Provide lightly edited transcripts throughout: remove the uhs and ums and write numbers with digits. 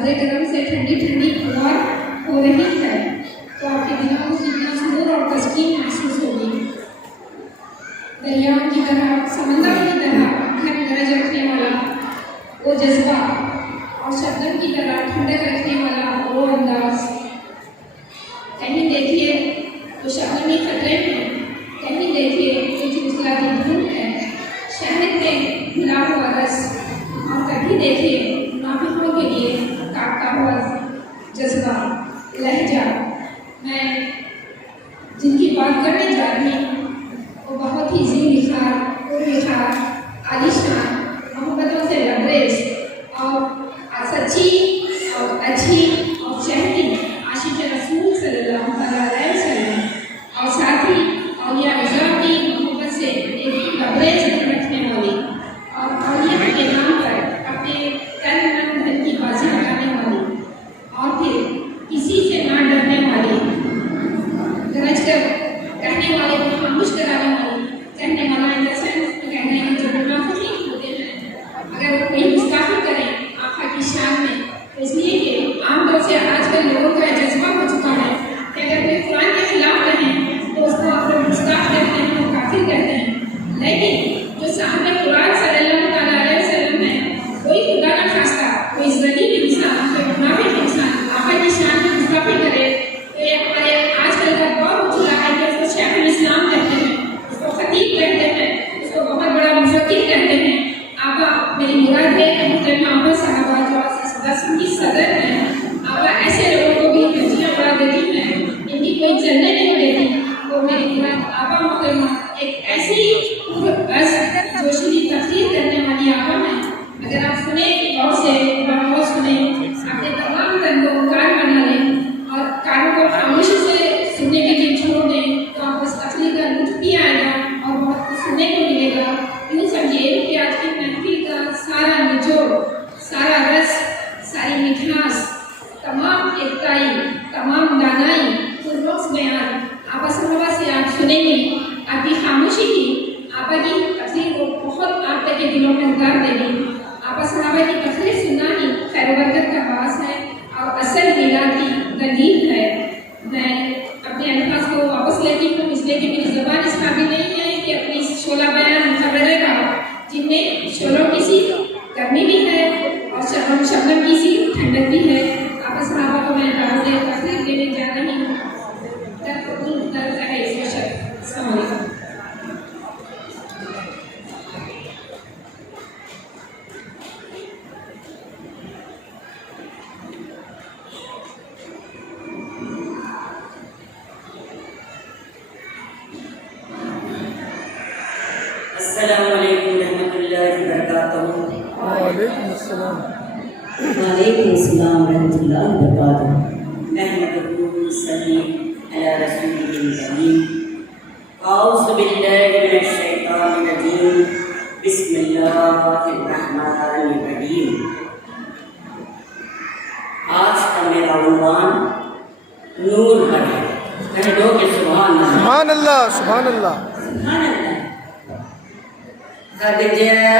صدر کرم سے ٹھنڈی ٹھنڈی ہوا ہو رہی ہے تو آپ کے دلوں کو کتنا سرور اور تسکین محسوس ہوگی۔ دریاؤں کی طرح، سمندر کی طرح گھر گرج رکھنے والا وہ جذبہ اور شبنم کی طرح ٹھنڈک رکھنے والا وہ انداز، کہیں دیکھیے تو شبنمی خطرے میں، کہیں دیکھیے تو چلچلاتی دھوپ ہے، شہد میں گھلا ہوا رس، اور کبھی دیکھیے منافقوں کے لیے کاٹتا ہوا جذبہ، لہجہ۔ میں جن کی بات کرنے جا رہی ہوں وہ بہت ہی ذی نکھار، پرنکھار، عالیشان، محبتوں سے لبریز اور سچی اور اچھی اور شہری عاشق رسول صلی اللہ علیہ وسلم، اور ساتھ ہی اولیاء اعظم کی محبت سے ایک لبریز رکھنے والی اور اولیاء کے نام پر اپنے تن من دھن کی بازی لگانے والی، اور پھر کسی سے نہ ڈرنے والی، گرج کر کہنے والے کو خاموش کرانے والی، کہنے والا ان دا سینس کہنے میں جو منافقین ہوتے ہیں اگر وہ کوئی گستاخی کریں آقا کی شان میں، تو اس لیے کہ عام طور سے آج کل لوگوں کا جذبہ ہو چکا ہے کہ اگر کوئی قرآن کے خلاف رہیں تو اس کو آپ لوگ گستاخ کہتے ہیں اور کافر کہتے ہیں، لیکن جو صاحب قرآن صلی اللہ تعالیٰ علیہ وسلم ہے، کوئی خدا نہ خواستہ کوئی ذلیل انسان، کوئی منافق انسان آقا کی شان میں گستاخی کرے تو یہ ہمارے آج کل کا دور ہو چکا ہے کہ اس کو شیخ الاسلام کہتے ہیں، اس کو خطیب کہتے ہیں، اس کو بہت بڑا مفکر کہتے ہیں۔ آقا میری مراد ہے کہ محترمہ آقا صاحبہ جو رسم کی صدر ہیں، آقا ایسے لوگوں کو بھی دھجیاں اڑا دیتی ہیں، ان کی کوئی چلنے نہیں دیتی، وہ میری مراد آقا محترمہ ایک ایسی بس جوشیلی تقریر کرنے والی آقا ہیں۔ اگر آپ سنیں غور سے غور سنیں، اپنے تمام تن کو کان بنا لیں اور کانوں کو خاموشی سے سننے کے لیے چھوڑ دیں تو آپ کو اس تقریر کا لطف بھی آئے گا اور بہت کچھ سننے کو ملے گا۔ یوں سمجھیے کہ آج کی محفل کا سارا نچوڑ، سارا رس، ساری مٹھاس، تمام ایکتائی، تمام دانائی، پرنقص بیان آپا صاحبہ سے آپ سنیں گے۔ آپ کی خاموشی کی آپا کی تقریر کو بہت آپ تک کے دلوں میں اتار دے گی۔ آپا صاحبہ کی تقریر سننا ہی خیر و برکت کا باعث ہے اور اصل میلاد کی دلیل ہے۔ میں اپنے الفاظ کو واپس لیتی ہوں اس لیے کہ میری زبان اس قابل نہیں ہے کہ اپنی شعلہ بیان مقررہ کا، جن میں شعلوں کی سی گرمی بھی ہے اور شبنم کی سی ٹھنڈک بھی ہے۔ آپا صحابہ کو میں راز تقریر دینے جا رہی ہوں۔ درد ہے اس کا شک۔ السلام علیکم۔ السلام علیکم ورحمۃ اللہ وبرکاتہ۔ وعلیکم السلام۔ وعلیکم السلام ورحمۃ اللہ وبرکاتہ۔ نحمدہ صلی علی رسولہ الکریم۔ اعوذ باللہ من الشیطان الرجیم، بسم اللہ الرحمن الرحیم۔ آج کا میرا عنوان نور پر ہے۔ کہہ دو کہ سبحان اللہ، سبحان اللہ، سبحان اللہ۔ سبحان اللہ۔ قد جاءكم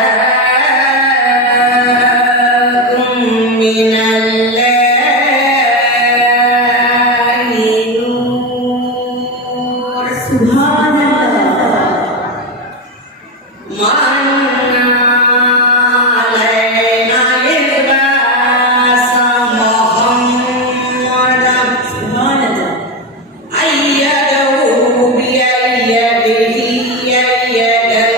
من الله نور، سبحان الله، من علينا لباس محمد، سبحان الله، أيده بأيده أيدنا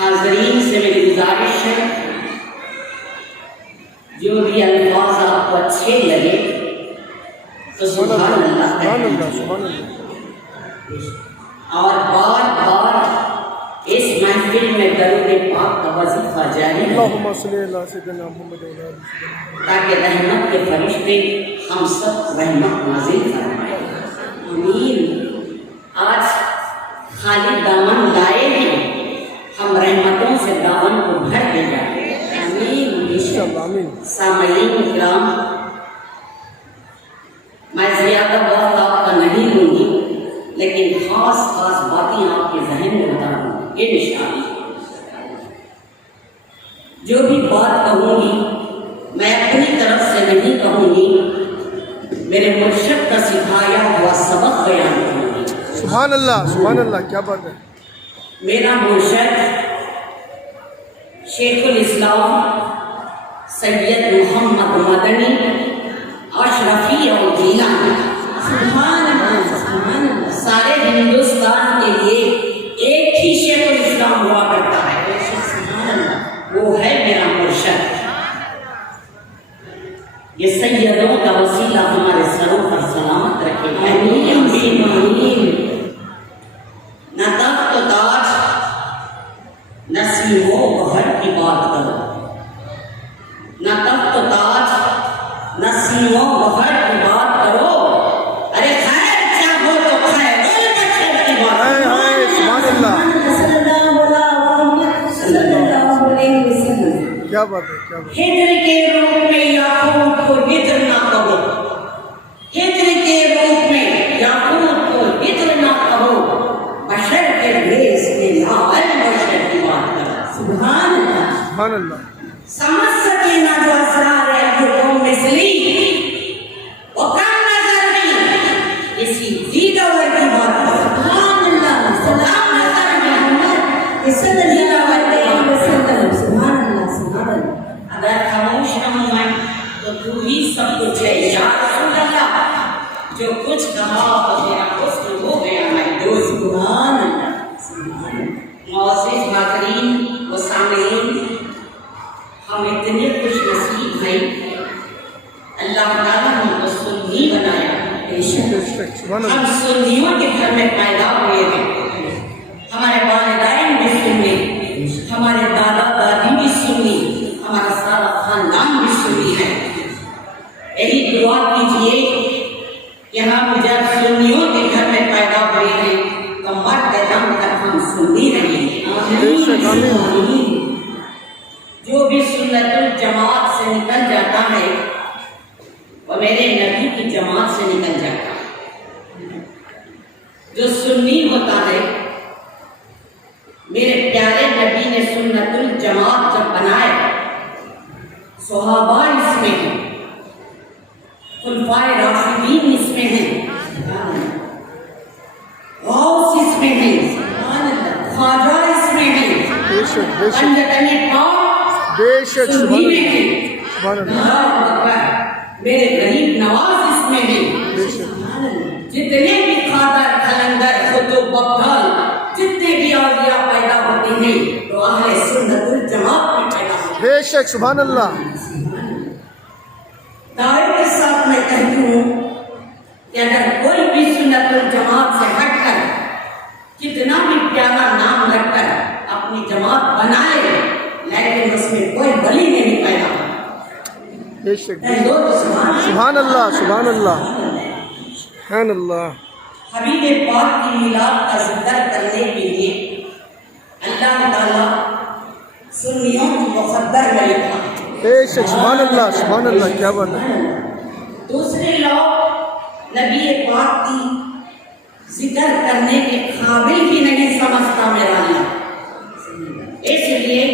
حاضرین سے میری گزارش ہے جو بھی الفاظ آپ کو اچھے لگے تو سبحان اللہ سبحان اللہ، سبحان اللہ۔ اور بار بار اس محفل میں درود پاک کا وظیفہ جاری ہے اللهم صل على سيدنا محمد وعلى آل محمد تاکہ رحمت کے فرشتے ہم سب رحمت نازل فرمائیں. آمین. آج خالی دامن لائے ہیں، ہم رحمتوں سے دامن کو بھر دے جائیں. آمین. انشاءاللہ آمین. سامعین کرام، میں زیادہ وقت آپ کا نہیں لوں گی، لیکن خاص باتیں آپ کے ذہن میں بتاؤں گی انشاءاللہ. جو بھی بات کہوں گی میں اپنی طرف سے نہیں کہوں گی، میرے مرشد کا سکھایا ہوا سبق بیان کروں گی. سبحان اللہ، کیا بات ہے. میرا مرشد شیخ الاسلام سید محمد مدنی اشرفی اور گیلانی سارے ہندوستان کے لیے ایک ہی شیخ الاسلام ہوا کرتا ہے، وہ ہے میرا مرشد. یہ سیدوں کا وسیلہ ہمارے سروں پر سلامت رکھے. آمین آمین. نہ تخت و تاج نہ سیم و بہر کی بات کرو، نہ تخت و تاج نہ سیم و بہر کی بات کرو. ارے خیر چاہو تو خیر البشر کی بات ہائے ہائے سبحان اللہ. کیا بات ہے. ہجر کے روپ میں یعقوب کو ہجر نہ کہو، ہجر کے روپ میں یعقوب کو ہجر نہ کہو، بشر کے بھیس میں لا البشر کی بات کرو. سبحان اللہ. سبحان اللہ. سمجھ سکے نہ جو اسرار ہے جو قوم مثلی، وہ کم نظر نہیں اسی دیدور کی بات کرو. سبحان اللہ. سلام نظر محمد اسد دیدور کی وسلم. سبحان اللہ. سبحان اللہ. اگر خاموش نہ ہوں میں تو تو ہی سب کچھ ہے یا رسول اللہ. جو کچھ کہا تو میرا حسن ہو گیا میں دوست. سبحان اللہ. سبحان اللہ. معزز حاضرین و سامعین، ہم اتنے خوش نصیب ہیں، اللہ تعالیٰ ہم کو سنی بنایا. سبحان ہم اللہ. سنیوں کے گھر میں پیدا ہوئے ہیں. ہمارے والدین بھی سنی، ہمارے دادا دادی بھی سنی، ہمارا سارا خاندان بھی سنی ہے. یہی دعا کیجیے کہ ہم جب سنیوں کے گھر میں پیدا ہوئے ہیں تو مرد دم تک ہم سنی رہیں گے. آمین. جو بھی سنت الجماعت سے نکل جاتا ہے وہ میرے نبی کی جماعت سے نکل جاتا ہے. جو سنی ہوتا ہے، میرے پیارے نبی نے سنت الجماعت جب بنائے، صحابہ اس میں ہیں، خلفائے راشدین اس میں ہیں، غوث اس میں ہیں، خواجہ اس میں ہیں، بے شک پنجتنی پاک بے شک. سنی سبحان میں اللہ. ہیں، سبحان اللہ. اللہ اکبر. میرے غریب نواز اس میں ہیں. بے شک. جتنے بھی قادر قلندر خطب ابدال جتنے بھی اولیاء پیدا ہوتے ہیں تو اہل سنت الجماعت میں پیدا ہوتے ہیں. بے شک. سبحان اللہ. دعوے کے ساتھ میں کہتی ہوں کہ اگر کوئی بھی سنت الجماعت سے ہٹ کر کتنا بھی پیارا نام رکھ کر اپنی جماعت بنائے لیکن اس میں کوئی ولی نہیں پیدا ہوتا. بے شک. سبحان اللہ. سبحان اللہ. سبحان اللہ. حبیب پاک کی میلاد کا ذکر کرنے کے لیے اللہ تعالیٰ سنیوں کی مقدر میں لکھا. بے شک. سبحان اللہ. سبحان اللہ. کیا بات ہے. دوسرے لوگ نبی پاک کی ذکر کرنے کے قابل بھی نہیں سمجھتا میرا اللہ، اس لیے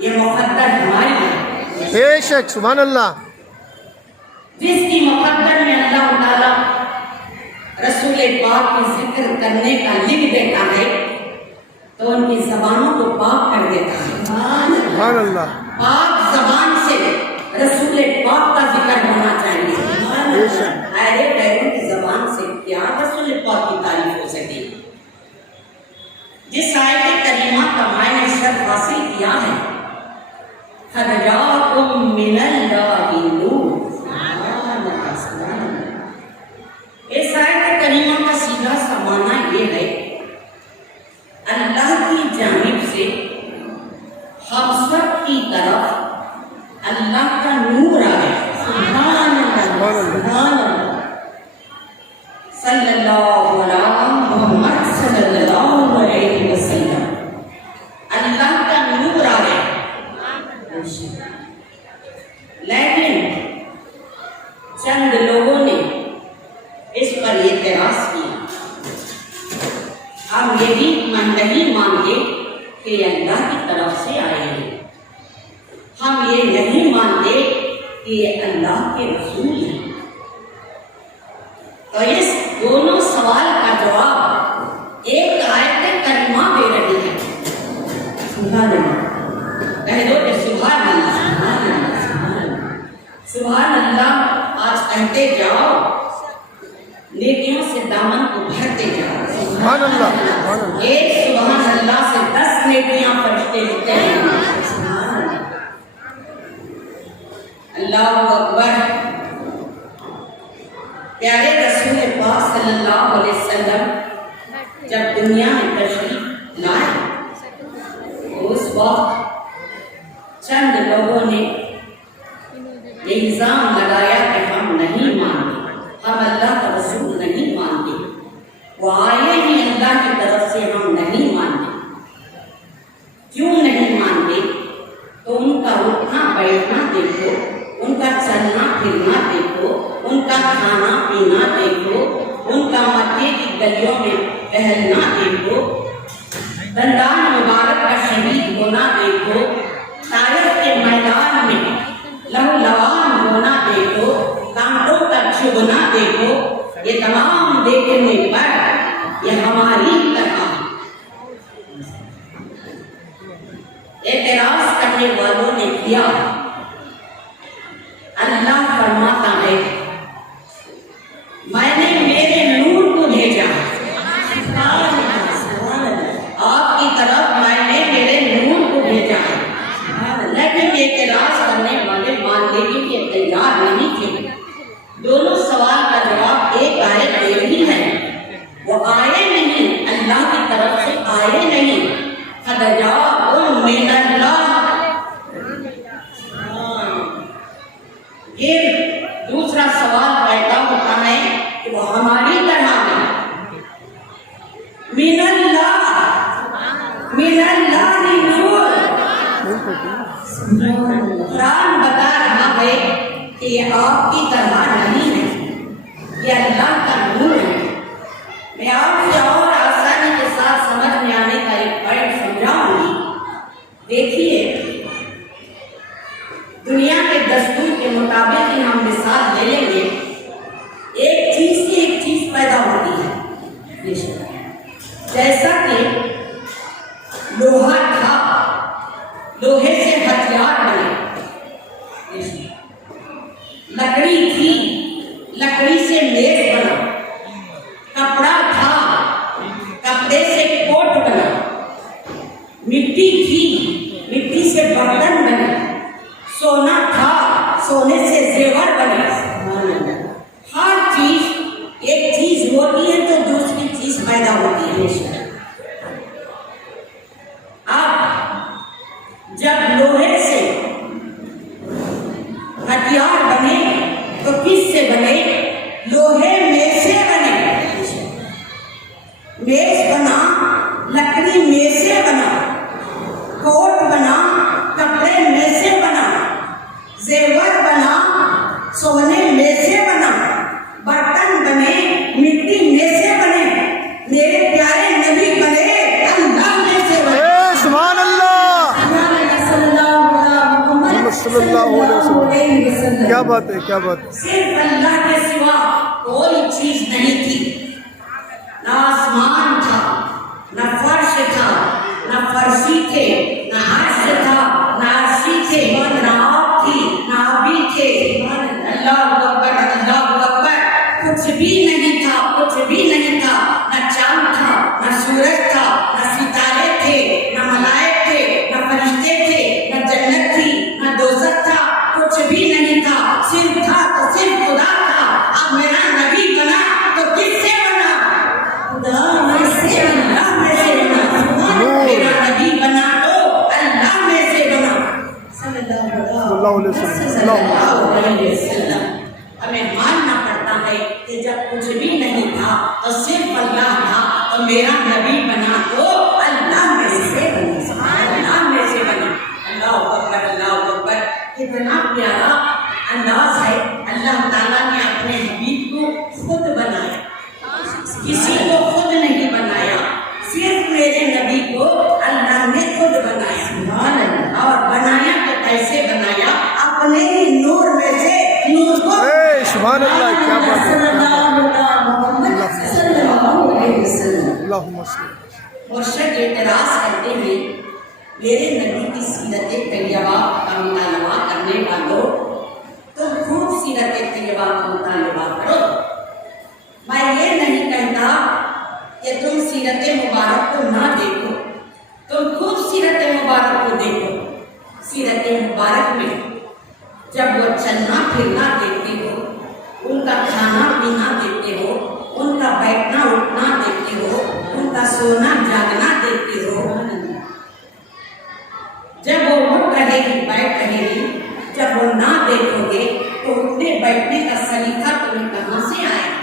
یہ مقدر ہماری ہے. بے شک. سبحان اللہ. جس کی مقدر میں اللہ تعالیٰ رسول پاک کی ذکر کرنے کا لکھ دیتا ہے تو ان کی زبانوں کو پاک کر دیتا ہے. سبحان اللہ. پاک زبان سے رسول پاک کا ذکر ہونا چاہیے. بے شک. ارے غیروں کی زبان سے کیا رسول پاک کی تعریف ہو سکے. جس آیت کریمہ کا میں نے شرف حاصل کیا ہے، قد جاءکم من اللہ نور. اس آیت کریمہ کا سیدھا سا معنی یہ ہے اللہ کی हम सब की तरफ अल्लाह का नूर आए। सुभान अल्लाह, सुभान अल्लाह। सल्लल्लाहु अलैहि मोहम्मद सल्लल्लाहु अलैहि वसल्लम, अल्लाह का नूर आए। लेकिन चंद लोगों ने इस पर एतराज किया। हम यही नहीं मानते कि अल्लाह की तरफ से आए हैं, हम ये नहीं मानते कि ये अल्लाह के रसूल हैं। तो इस दोनों सवाल का जवाब एक आयत करीमा दे रही है। सुभान अल्लाह, कह दो कि सुभान अल्लाह, सुभान अल्लाह, सुभान अल्लाह। आज कहते जाओ, नेकियों से दामन को भरते जाओ। सुभान अल्लाह, सुभान अल्लाह। एक सुभान अल्लाह से 10 नेकियां फरिश्ते लिखते हैं। सुभान अल्लाह, अल्लाहु अकबर। प्यारे रसूल पाक सल्लल्लाहु अलैहि वसल्लम जब दुनिया में तशरीफ लाए, उस वक्त चंद लोगों ने इल्जाम लगाया कि हम नहीं मानते, हम अल्लाह का रसूल नहीं मानते, वो आए ही अल्लाह की तरफ से, हम नहीं मानते। क्यों नहीं मानते? तो उनका उठना बैठना देखो, उनका चलना फिरना देखो, उनका खाना पीना देखो, उनका मक्के की गलियों में टहलना देखो, दंदान मुबारक का शहीद होना देखो, ताइफ के मैदान में लहूलुहान होना देखो, कांटों का चुभना देखो। ये तमाम देखने पर ये हमारी तरह एतराज करने वालों ने किया। अल्लाह फरमाता है, मैंने मेरे नूर को भेजा आपकी तरफ, मैंने मेरे नूर को भेजा है। लेकिन एतराज करने वाले मानने के लिए तैयार नहीं थे। दोनों सवाल का जवाब एक आयत दे रही है, वो आए नहीं, अल्लाह की तरफ से आए नहीं। क़द जाअकुम मिनल्लाह। फिर दूसरा सवाल पैदा होता है कि वो हमारी तरह है। मिनल्लाह, मिनल्लाह नूर। कुरान बता रहा है कि ये आपकी तरह नहीं है, ये अल्लाह का नूर है। मैं आपसे और आसानी के साथ समझ में आने का एक पॉइंट समझाऊंगी। देखिए, दुनिया के दस्तूर के मुताबिक ही हम मिसाल ले लेंगे। एक चीज से एक चीज पैदा होती है। जैसा कि लोहा था, लोहे से हथियार बने। लकड़ी थी, लकड़ी से मेज बना। कपड़ा था, कपड़े से कोट बना। मिट्टी थी, मिट्टी से बर्तन बने। सोना था, सोने से जेवर बने। हर चीज, एक चीज होती है तो दूसरी चीज पैदा होती है। अब जब लोहे से हथियार बने तो किस से बने? लोहे में से बने। मेज बना, लकड़ी में से बना। कोट बना, कपड़े में से बना। जेवर बना, सोने में से बना। बर्तन बने, मिट्टी में से बने। मेरे प्यारे नबी बने, अल्लाह में से बने। सुभान अल्लाह, सल्लल्लाहु अलैहि वसल्लम। क्या बात है, क्या बात है। सिर्फ अल्लाह के सिवा कोई चीज नहीं थी। ना आसमान था, ना फर्श था, ना फर्शी थे, ना अर्श था, ना अर्शी थे, ना आप थी, ना अभी थे। अल्लाहु अकबर, अल्लाहु अकबर। कुछ भी नहीं था, कुछ भी नहीं था। ना चांद था, ना सूरज था, ना सितारे थे, ना मलाइक थे, ना फरिश्ते थे, ना जन्नत थी, ना दोज़ख था। कुछ भी नहीं था, सिर्फ था तो सिर्फ खुदा था। अब मेरा नबी बना तो किससे बना? खुदा में से, अल्लाह में से बना। मेरा नबी बना तो अल्लाह में से सल्लल्लाहु अलैहि वसल्लम। हमें मानना पड़ता है कि जब कुछ भी नहीं था तो सिर्फ अल्लाह था, तो मेरा नबी बना तो अल्लाह में से बना, अल्लाह में से बना। अल्लाह अकबर, अल्लाह अकबर। कितना प्यारा अंदाज है। अल्लाह ताला ने अपने हबीब को खुद बनाया, किसी को खुद नहीं बनाया, सिर्फ मेरे नबी को अल्लाह ने खुद बनाया। और बनाया तो कैसे बनाया? अपने ही नूर में से नूर को। सुभान अल्लाह, क्या बात है। मुर्शिद एतराज करते हैं, मेरे नबी की सीरत तैयबा का मुतालबा करने वालों, तो खूब सीरत तैयबा का मुतालबा करो। मैं ये नहीं कहता कि तुम सीरत मुबारक को ना देखो, तुम खूब सीरत मुबारक को देखो। सीरत मुबारक में जब वो चलना फिरना देखते हो, उनका खाना पीना देखते हो, उनका बैठना उठना देखते हो, उनका सोना जागना देखते हो। जब वो उठ रहेगी बैठ रहेगी, जब वो ना देखोगे तो उठने बैठने का सलीका तुम्हें कहाँ से आएगा?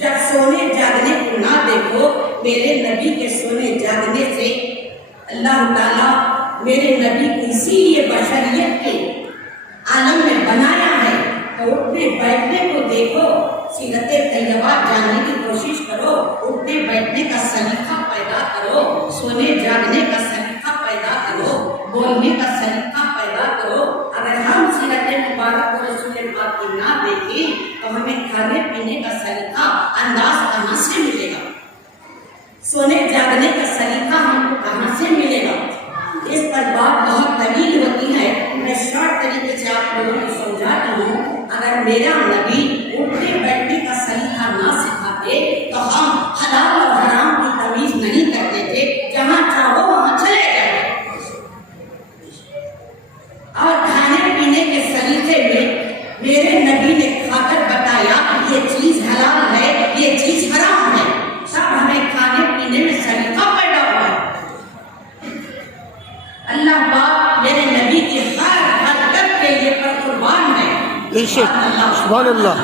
जब सोने जागने को ना देखो, मेरे नबी के सोने जागने से अल्लाह ताला मेरे नबी को इसीलिए बशरियत के आलम में बनाया है। तो उठने बैठने को देखो, सीरत तैयबा जानने की कोशिश करो, उठने बैठने का सलीका पैदा करो, सोने जागने का सलीका पैदा करो, बोलने का सलीका पैदा करो। अगर हम सीरत मुबारक को रसूल पाक की ना देखें तो हमें खाने पीने का सलीका अंदाज कहाँ से मिलेगा? सोने जागने का सलीका हमको कहाँ से मिलेगा? इस पर बात बहुत तवील होती है, मैं शॉर्ट तरीके से आप लोगों को समझाता हूँ। अगर मेरा नबी उठने बैठने का सलीका ना सिखाते तो हम हलाल और हराम की तमीज नहीं करते थे, जहाँ चाहो वहाँ चले जाते। और खाने पीने के सलीके में मेरे नबी ने खाकर बताया ये चीज हलाल है, ये चीज हराम है। सब हमें खाने पीने में सलीका पैदा हुआ है। अल्लाह पाक मेरे नबी की हर हरकत के लिए पर कुर्बान है। सुभान अल्लाह।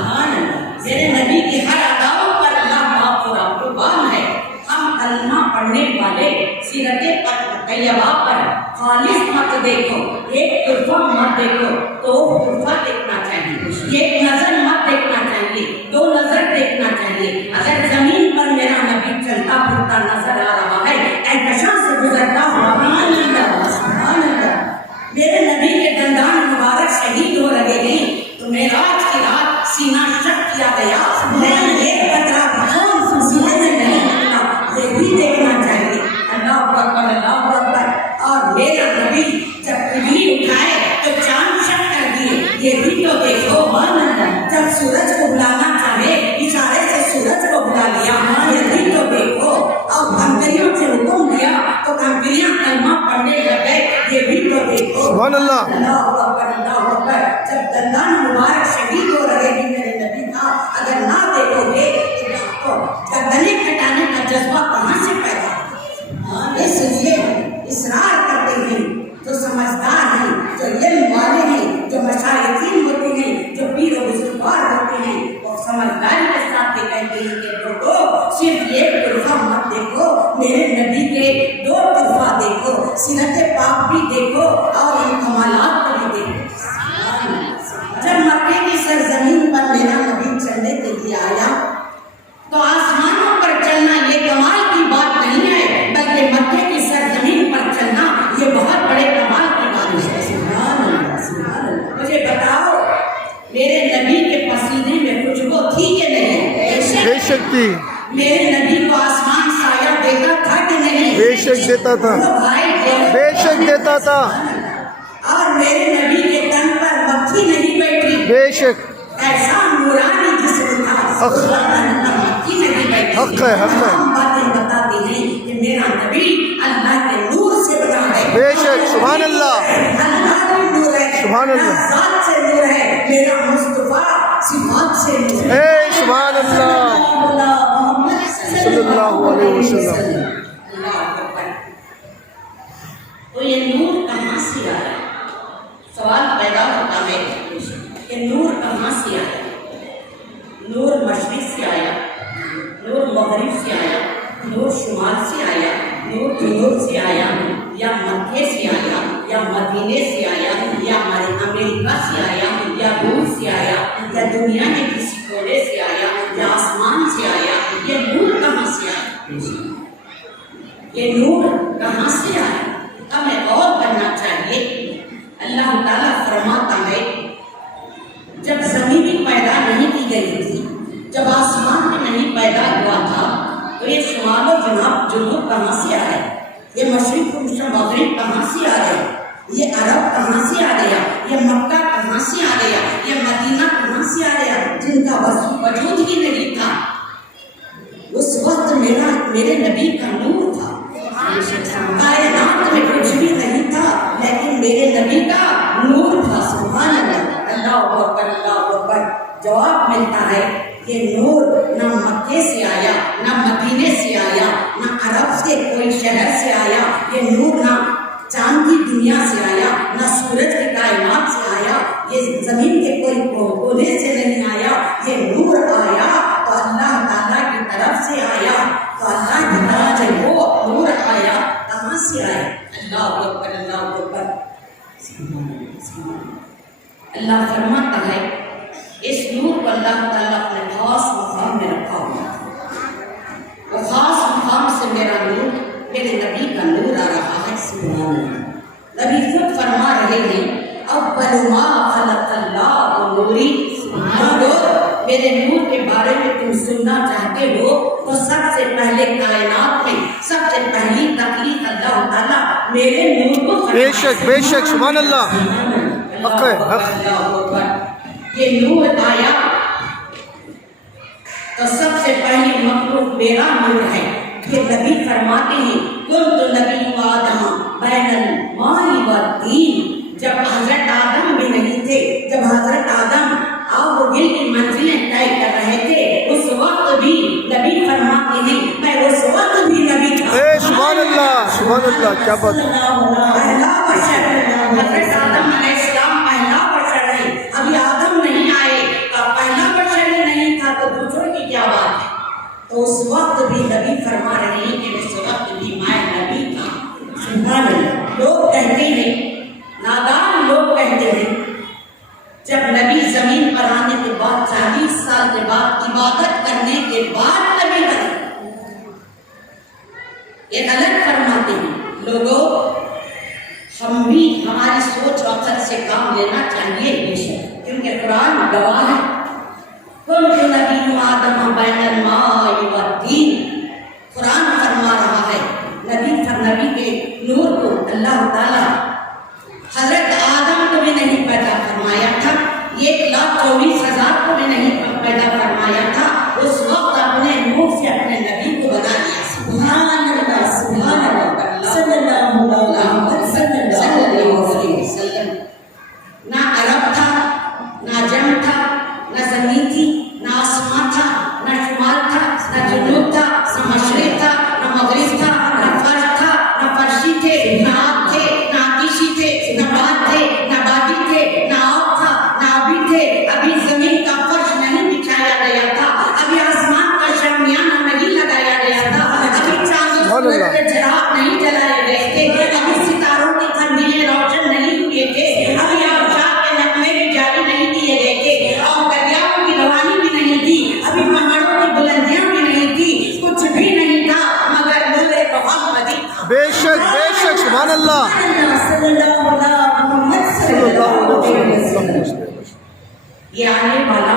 मेरे नबी की हर अदाओं पर अल्लाह पाक कुर्बान है। हम कलमा पढ़ने वाले सीरत तैयबा पर खालिस मत देखो, एक तुर्फा मत देखो, तो तुर्फा देखना चाहिए, एक नजर मत देखना चाहिए, दो नजर देखना चाहिए। अगर जमीन पर मेरा नबी चलता फिरता नजर आ रहा है, कहकशां से गुजरता हुआ, मेरे नबी के दंदान मुबारक शहीद हो रहे हैं, तो मेराज की रात सीना शक किया गया, लेकिन एक कतरा खून सीने में नहीं निकला, ये भी देखना चाहिए। अल्लाह अकबर, अल्लाह अकबर। और मेरा नबी जब उंगली उठाए तो चांद शक कर दिए, ये भी तो देखो। जब सूरज को बुलाना चाहे इशारे से सूरज को बुला लिया, ये भी तो देखो। और कंकरियों से हुक्म दिया तो कंकरियां कलमा पढ़ने लगे, ये भी तो देखो। सुभान अल्लाह। अल्लाह अकबर, अल्लाह अकबर। जब दंदान मुबारक शहीद हो रहे हैं मेरे नबी का, अगर ना देखोगे तो गर्दने कटाने का जज्बा कहाँ से पैदा? इसलिए इसरार करते हैं जो समझदार हैं, जो इल्म वाले हैं, जो मशाइखीन होते हैं, जो पीर और बुजुर्गवार होते हैं, वो समझदारी के साथ ये कहते हैं कि लोगों सिर्फ एक तुर्फा मत देखो, मेरे नबी के दो तुर्फा देखो, सीरत पाक भी देखो और इन कमालात को भी देखो। जब मक्के की सरजमीन पर मेरा नबी चलने के लिए आया तो आसमानों पर चलना ये कमाल की बात नहीं है, बल्कि मक्के की सरजमीन पर चलना ये बहुत बड़े कमाल की बात है। मुझे बताओ मेरे नबी के पसीने में खुशबू थी कि नहीं? बेशक थी। मेरे नबी को आसमान साया देता था कि नहीं? बेशक देता था, बेशक देता था। और मेरे नबी के तन पर मक्खी नहीं बैठी, बेशक। ऐसा नूरानी जिस्म था, मक्खी नहीं बैठी। हक है, हक है। हम बातें बताते हैं कि मेरा नबी अल्लाह के नूर से बना है। बेशक। सुभान अल्लाह, अल्लाह का नूर है, सुभान अल्लाह। ज़ात से नूर है, मेरा मुस्तफा सिफात से नूर है। ए सुभान अल्लाह सल्लल्लाहु अलैहि वसल्लम। अल्लाह अकबर। तो ये नूर कहाँ से आया? से आया, या हमारे अमेरिका से आया, या रूस से आया, या दुनिया के किसी कोने से आया, या आसमान से आया, ये नूर कहाँ से आया? ये नूर कहाँ से आया? हमें और करना चाहिए। अल्लाह ताला फरमाता है, जब जमीन पैदा नहीं की गई थी, जब आसमान में नहीं पैदा हुआ था, तो ये शुमाल जनाब जुनूब कहाँ से आए? ये मशरिक मगरिब कहाँ से आ गया? ये अरब कहाँ से आ गया? ये मक्का कहाँ से आ गया? ये मदीना कहाँ से आ गया? जिनका वजूद ही नहीं था। उस वक्त मेरे नबी का नूर था। कायनात में कुछ भी नहीं था, लेकिन मेरे नबी का नूर था। सुभान अल्लाह, अल्लाहु अकबर, अल्लाहु अकबर। जवाब मिलता है, ये नूर न मक्के से आया, न मदीने से आया, न अरब से कोई शहर से आया। ये नूर न चांद की दुनिया से आया, न सूरज की कायनात से आया, ये जमीन के कोई कोने से नहीं आया। ये नूर आया तो अल्लाह ताला की तरफ से आया। तो अल्लाह की तरफ से वो नूर आया, कहाँ से आया? अल्लाहु अकबर, अल्लाहु अकबर। अल्लाह फरमाता है, इस नूर को अल्लाह ताला अपने खास मकाम में रखा हुआ है। वो खास मकाम से मेरा नूर, मेरे नबी का नूर आ रहा है। सुभान अल्लाह। नबी खुद फरमा रहे हैं, अव्वल मा खलक़ल्लाहु नूरी। मेरे नूर के बारे में तुम सुनना चाहते हो तो सबसे पहले कायनात में सबसे पहली तकलीफ अल्लाह ताला मेरे नूर को बेशक बेशक सुभान अल्लाह। ये नूर आया तो सबसे पहली मखलूक मेरा नूर है। ये नबी फरमाते हैं, कुन्तु नबी आदम बैनल माई व तीन। जब हजरत आदम भी नहीं थे, जब हजरत आदम आग गिल की मंजिलें तय कर रहे थे, उस वक्त भी नबी फरमाते हैं, मैं उस वक्त भी नबी था। सुभान अल्लाह, क्या बात। पहला बशर हजरत आदम अलैहिस्सलाम पहला बशर है। अभी आदम नहीं आए तो पहला बशर ही नहीं था, तो दूसरों की क्या बात है? तो उस वक्त भी नबी फरमा रहे हैं कि उस वक्त भी मैं नबी था। सुभान अल्लाह। लोग कहते हैं, नादान लोग कहते हैं, जब नबी जमीन पर आने के बाद 40 साल के बाद इबादत करने के बाद नबी बने, ये गलत फरमाते हैं। लोगों, हम भी हमारी सोच अकल से काम लेना चाहिए, क्योंकि कुरान गवाह है। कुन्तु नबी आदम बैनल माई व तीन। कुरान फरमा रहा है, नबी के नूर को अल्लाह ताला हजरत आदम को भी नहीं पैदा फरमाया था, 1,24,000 को भी नहीं पैदा फरमाया था। उस वक्त अपने नूर से अपने नबी को बना लिया। सुभान अल्लाह, सुभान अल्लाह, सल्लल्लाहु अलैहि वसल्लम। ना अरब था, ना जम था, ना जमीन थी, ना आसमान था, ना शुमाल था, ना जुनूब था, ना मशरिक था, ना मगरिब था, ना फर्श था, ना फर्शी थे, ना आग थे, ना आतिशी थे, ना बाद थे, ना बादी थे, ना आग था, ना अभी थे। अभी जमीन का फर्श नहीं बिछाया गया था, अभी आसमान का शमियाना नहीं लगाया गया था, अभी चांद सूरज के चिराग नहीं जलाए गए थे, अभी सितारों की खंडीलें रोशन नहीं हुए थे, अभी आबशार के नगमे भी जारी नहीं किए गए थे, और दरियाओं की रवानी भी नहीं थी, अभी पहाड़ों की बुलंदियां भी नहीं थी, कुछ भी नहीं था मगर नूर मोहम्मदी था। बेशक बेशक सुभान अल्लाह। ये आने वाला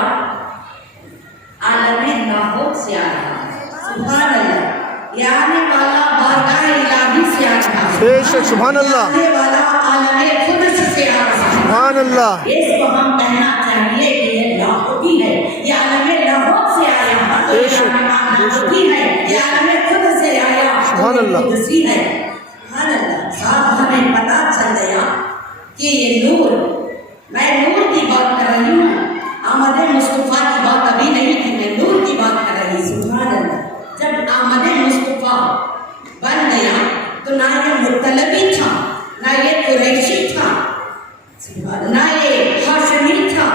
आलमे लाहौर से आ रहा है। सुभान अल्लाह। ये आने वाला बारगाह इलाही से आ रहा है। बेशक सुभान अल्लाह। आने वाला आलमे कुद्स से आ रहा है। सुभान अल्लाह। इसको हम कहना चाहिए कि ये लाहौरी है, ये आलमे लाहौर से आया है, लाहौरी है, ये आलमे कुद्स से आया, सुभान अल्लाह। कुद्सी है। सुभान अल्लाह। साहब हमें पता चल गया कि ये नूर, मैं नूर की बात कर रही हूँ, आमद मुस्तफा की बात अभी नहीं की, मैं नूर की बात कर रही हूँ। सुभान अल्लाह। जब आमद मुस्तफा बन गया तो ना ये मुतलबी था, ना ये कुरैशी था, ना ये हाशमी था,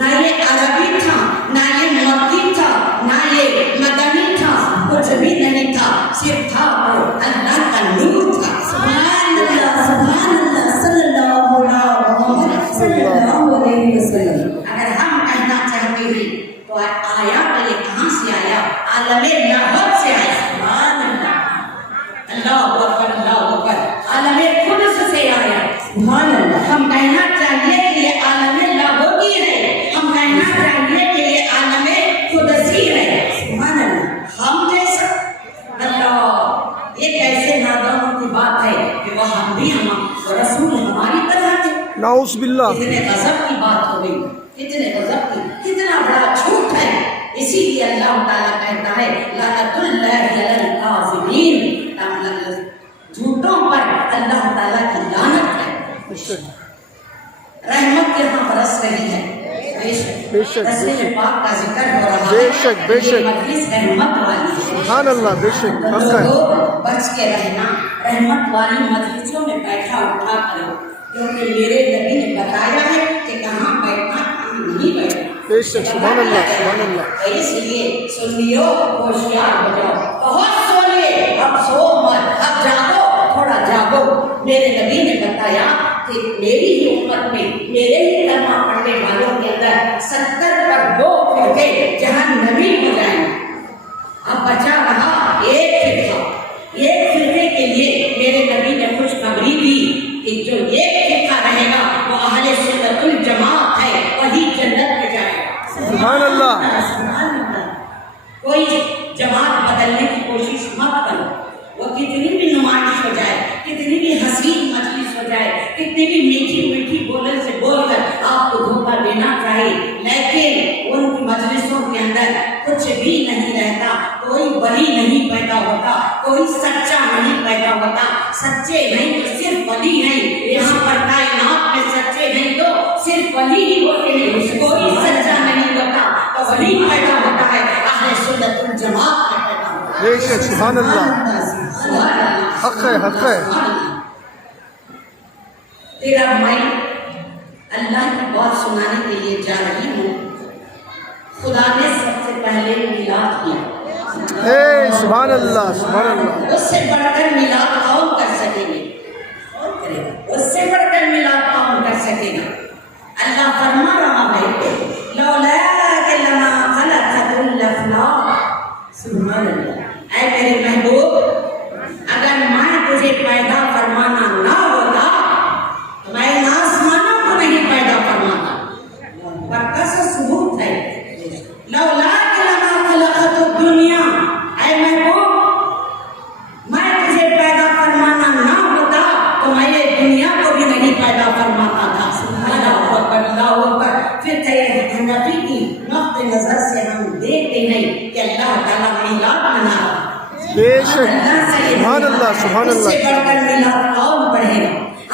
ना ये अरबी था, ना ये मक्की था, ना ये मदनी था, कुछ भी नहीं था, सिर्फ था वो अल्लाह का नूर था। सुभान अल्लाह, सुभान अल्लाह, सल्लल्लाहु नाउज़ बिल्लाह। कितने गजब की बात हो गई, कितने गजब की, कितना बड़ा झूठ है। इसीलिए अल्लाह ताला कहता है लानतुल्लाहि अलल काज़िबीन, झूठों पर अल्लाह ताला की लानत है। रहमत यहाँ बरस रही है, बेशक, रसूल पाक का जिक्र हो रहा है, बेशक, बेशक। ये मजलिस रहमत वाली है। सुभान अल्लाह, बेशक, हक है। लोग बच के रहना, रहमत वाली मजलिसों में बैठा उठा करो, क्योंकि मेरे नबी ने बताया है कि कहाँ बैठना कहाँ नहीं बैठना। बेशक, सुभान अल्लाह, सुभान अल्लाह। इसलिए सुनियो, होशियार हो जाओ, बहुत सो लिए, अब सो मत, अब जागो, थोड़ा जागो। मेरे नबी ने बताया कि मेरी ही उम्मत में, मेरे ही कलमा पढ़ने वालों के अंदर 70 पर 2 फिरके जहन्नमी हो जाएंगे। अब बचा रहा एक फिरका। एक फिरके के लिए मेरे नबी ने खुशखबरी दी कि जो एक फिरका रहेगा वो अहले सुन्नतुल जमात है, वही जन्नत में जाएगा। सुभान अल्लाह। कोई जमात बदलने की कोशिश मत करो, वो कितनी भी नुमाइश हो जाए, कितनी भी हसीन मजलिस हो जाए, कितनी भी मीठी मीठी बोलने से बोलकर आपको धोखा देना चाहिए, लेकिन उनकी मजलिसों के अंदर कुछ भी नहीं रहता। कोई वली नहीं पैदा होता, कोई सच्चा नहीं पैदा होता। सच्चे नहीं तो सिर्फ वली नहीं, यहाँ पर कायनात में सच्चे नहीं तो सिर्फ वली ही होते हैं। कोई सच्चा नहीं होता तो वली पैदा होता है, अहले सुन्नतुल जमात में पैदा होता है। बेशक, सुभान अल्लाह, हक है, हक है। तेरा मैं अल्लाह की बात सुनाने के लिए जा रही हूँ। खुदा ने सबसे पहले मिलाद किया, सुभान अल्लाह, सुभान अल्लाह। उससे बढ़कर मिलाद कौन कर सकेंगे? उससे बढ़कर मिलाद कौन कर सकेगा? अल्लाह फरमा रहा है लौला के लमा खलक़तुल अफ़लाक। सुभान अल्लाह। ऐ मेरे महबूब, अगर मैं तुझे पैदा फरमाना ना होता तो मैं इन आसमानों को नहीं पैदा फरमाता। पक्का सा सबूत है। लौला के लमा खलक़तुद दुनिया, ऐ महबूब, मैं तुझे पैदा फरमाना ना होता तो मैं ये दुनिया को भी नहीं पैदा फरमाता था। अल्लाहु अकबर, अल्लाहु अकबर। फिर हनफी की नुक्ते नजर से हम देखते हैं कि अल्लाह ताला मिलाद मना रहा है। बेशक, सुभान अल्लाह, सुभान अल्लाह। इससे बढ़कर मिलाद कौन पढ़ेगा?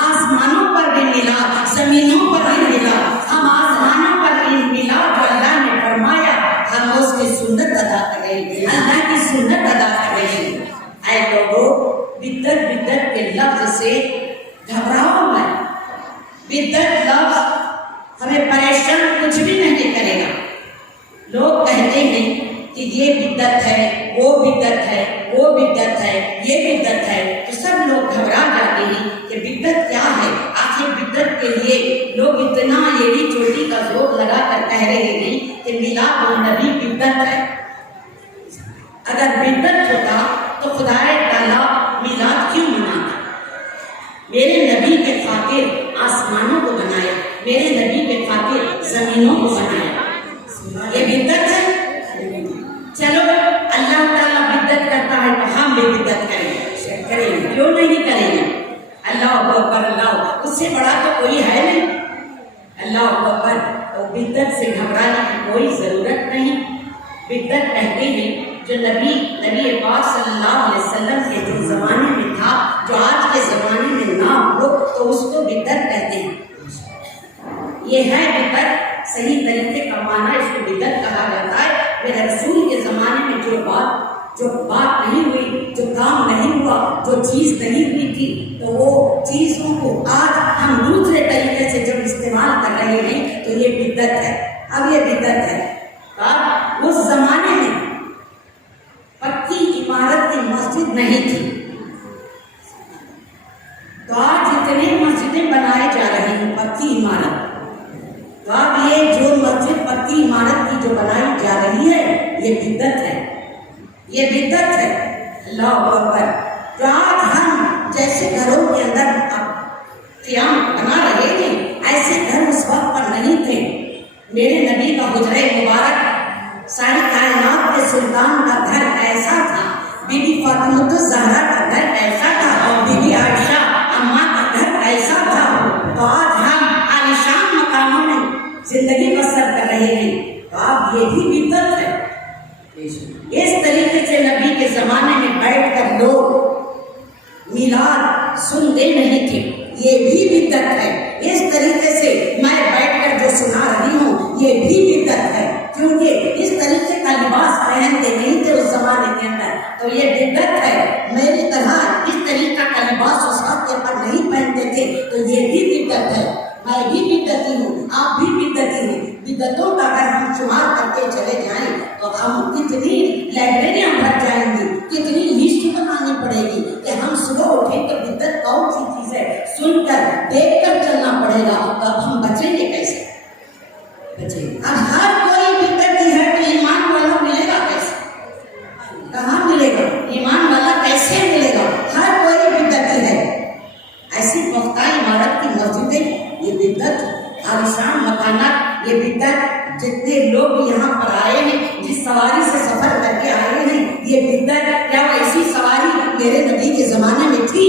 आसमानों पर भी मिलाद, जमीनों पर भी मिलाद। हम आसमानों पर भी मिलाद जो अल्लाह ने फरमाया, हम उसकी सुन्नत अदा करेंगे, अल्लाह की सुन्नत अदा करेंगे। ऐ लोगों, बिद्दत बिद्दत के लफ्ज से घबराओ मत। बिद्दत लफ्ज हमें परेशान कुछ भी नहीं करेगा। लोग कहते हैं कि ये बिद्दत है, वो बिद्दत है, वो बिद्दत है, ये बिद्दत है, तो सब लोग घबरा जाते हैं कि बिद्दत क्या है। आखिर बिद्दत के लिए लोग इतना एड़ी चोटी का जोर लगा कर कह रहे हैं कि मिलाद नबी बिद्दत है। अगर बिद्दत होता तो खुदाए ताला मिलाद क्यों मनाता? मेरे नबी के खातिर आसमानों को बनाया, मेरे नबी के खातिर जमीनों को बनाया। ये बिद्दत है? चलो, अल्लाह ताला बिद्दत करता है तो हम भी बिद्दत करेंगे, क्यों नहीं करेंगे? अल्लाह अकबर, अल्लाह, उससे बड़ा तो कोई है नहीं। अल्लाह अकबर। तो बिद्दत से घबराने की कोई जरूरत नहीं। बिद्दत कहते हैं जो नबी पाक सल्लल्लाहु अलैहि वसल्लम के जो जमाने में था, जो आज के जमाने में ना हो तो उसको बिद्दत कहते हैं। ये है बिद्दत, सही तरीके का माना इसको बिद्दत कहा जाता है। मेरे रसूल के जमाने में जो बात नहीं हुई, जो काम नहीं हुआ, जो चीज नहीं हुई थी, तो वो चीजों को आज हम दूसरे तरीके से जब इस्तेमाल कर रहे हैं तो ये बिद्दत है। अब ये बिद्दत है। उस जमाने में पक्की इमारत की मस्जिद नहीं थी, तो आज जितनी मस्जिदें बनाई जा रही हैं पक्की इमारत, तो अब ये जो मस्जिद पक्की इमारत की जो बनाई जा रही है ये बिद्दत है, ये बिद्दत है। अल्लाह अकबर। तो आज हम जैसे घरों के अंदर क़याम बना रहे थे, ऐसे घर उस वक्त पर नहीं थे। मेरे नबी का हुजरा मुबारक सारी कायनात के सुल्तान का घर ऐसा था, बीबी फातिमा ज़हरा का घर ऐसा था, और बीबी आयशा अम्मा का घर ऐसा था। तो आज हम जिंदगी बसर कर रहे हैं, तो आप ये भी बिदअत है। इस तरीके से नबी के जमाने में बैठकर लोग मिलाद सुनते नहीं थे, ये भी बिदअत है। इस तरीके से मैं बैठकर जो सुना रही हूँ ये भी बिदअत है, क्योंकि इस तरीके का लिबास पहनते नहीं थे उस जमाने के अंदर, तो ये बिदअत है। मेरी तरह इस तरीका का लिबास उस वक्त पर नहीं पहनते थे, तो ये भी बिदअत है। मैं भी बिदअती हूँ, आप भी बिदअती हैं। बिदअतों का अगर हम शुमार करके चले जाएं तो हम कितनी लाइब्रेरियां भर जाएंगी, कितनी लिस्ट बनानी पड़ेगी कि हम सुबह उठे तो बिदअत कौन सी चीज है सुनकर देखकर चलना पड़ेगा, तो अब हम बचेंगे कैसे? बचेंगे। अब हर कोई बिदअती है तो ईमान वाला मिलेगा कैसे? कहाँ मिलेगा? ईमान वाला कैसे मिलेगा? हर कोई बिदअती है। ऐसी पुख्ता इमारत की मस्जिदें ये बिदअत, आलिशान मकानात ये बिदअत, जितने लोग यहाँ पर आए हैं, जिस सवारी से सफर करके आए हैं ये बिदअत, क्या वैसी सवारी मेरे नबी के जमाने में थी?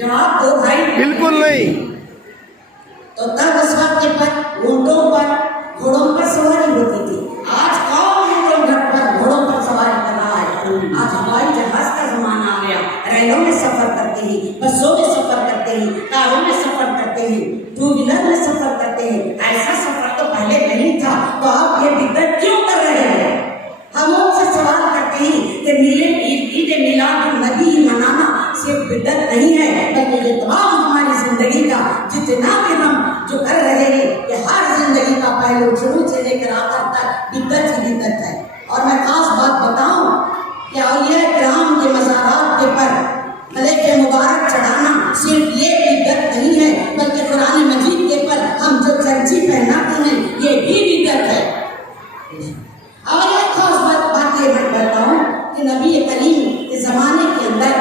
जवाब दो भाई। बिल्कुल नहीं। तो तब उस वक्त पर ऊंटों पर घोड़ों पर सवारी होती थी। आज कौन ऊंटों पर घोड़ों पर सवारी कर रहा है? आज हवाई जहाज का जमाना आ गया, रेलों में सफर करते हैं, बसों में सफर करते हैं, कारों में सफर करते हैं, टू व्हीलर में सफर करते हैं। ऐसा सफर तो पहले नहीं था, तो आप ये बिदअत क्यों कर रहे हैं? हम उनसे सवाल करते हैं कि ईद मिलाद नबी मनाना सिर्फ बिदअत नहीं है, बल्कि ये तमाम हमारी जिंदगी का जितना भी हम जो कर रहे हैं, ये हर जिंदगी का पहलू शुरू से लेकर आखिर तक बिदअत ही बिदअत है। और मैं खास बात बताऊं कि औलिया किराम के मज़ारात के पर गले के मुबारक चढ़ाना सिर्फ ये बिदअत नहीं है, बल्कि कुरान मजीद के पर हम जो चर्ची पहनाते हैं ये भी बिदअत है। और एक खास बात ये मैं बताऊं कि नबी करीम के जमाने के अंदर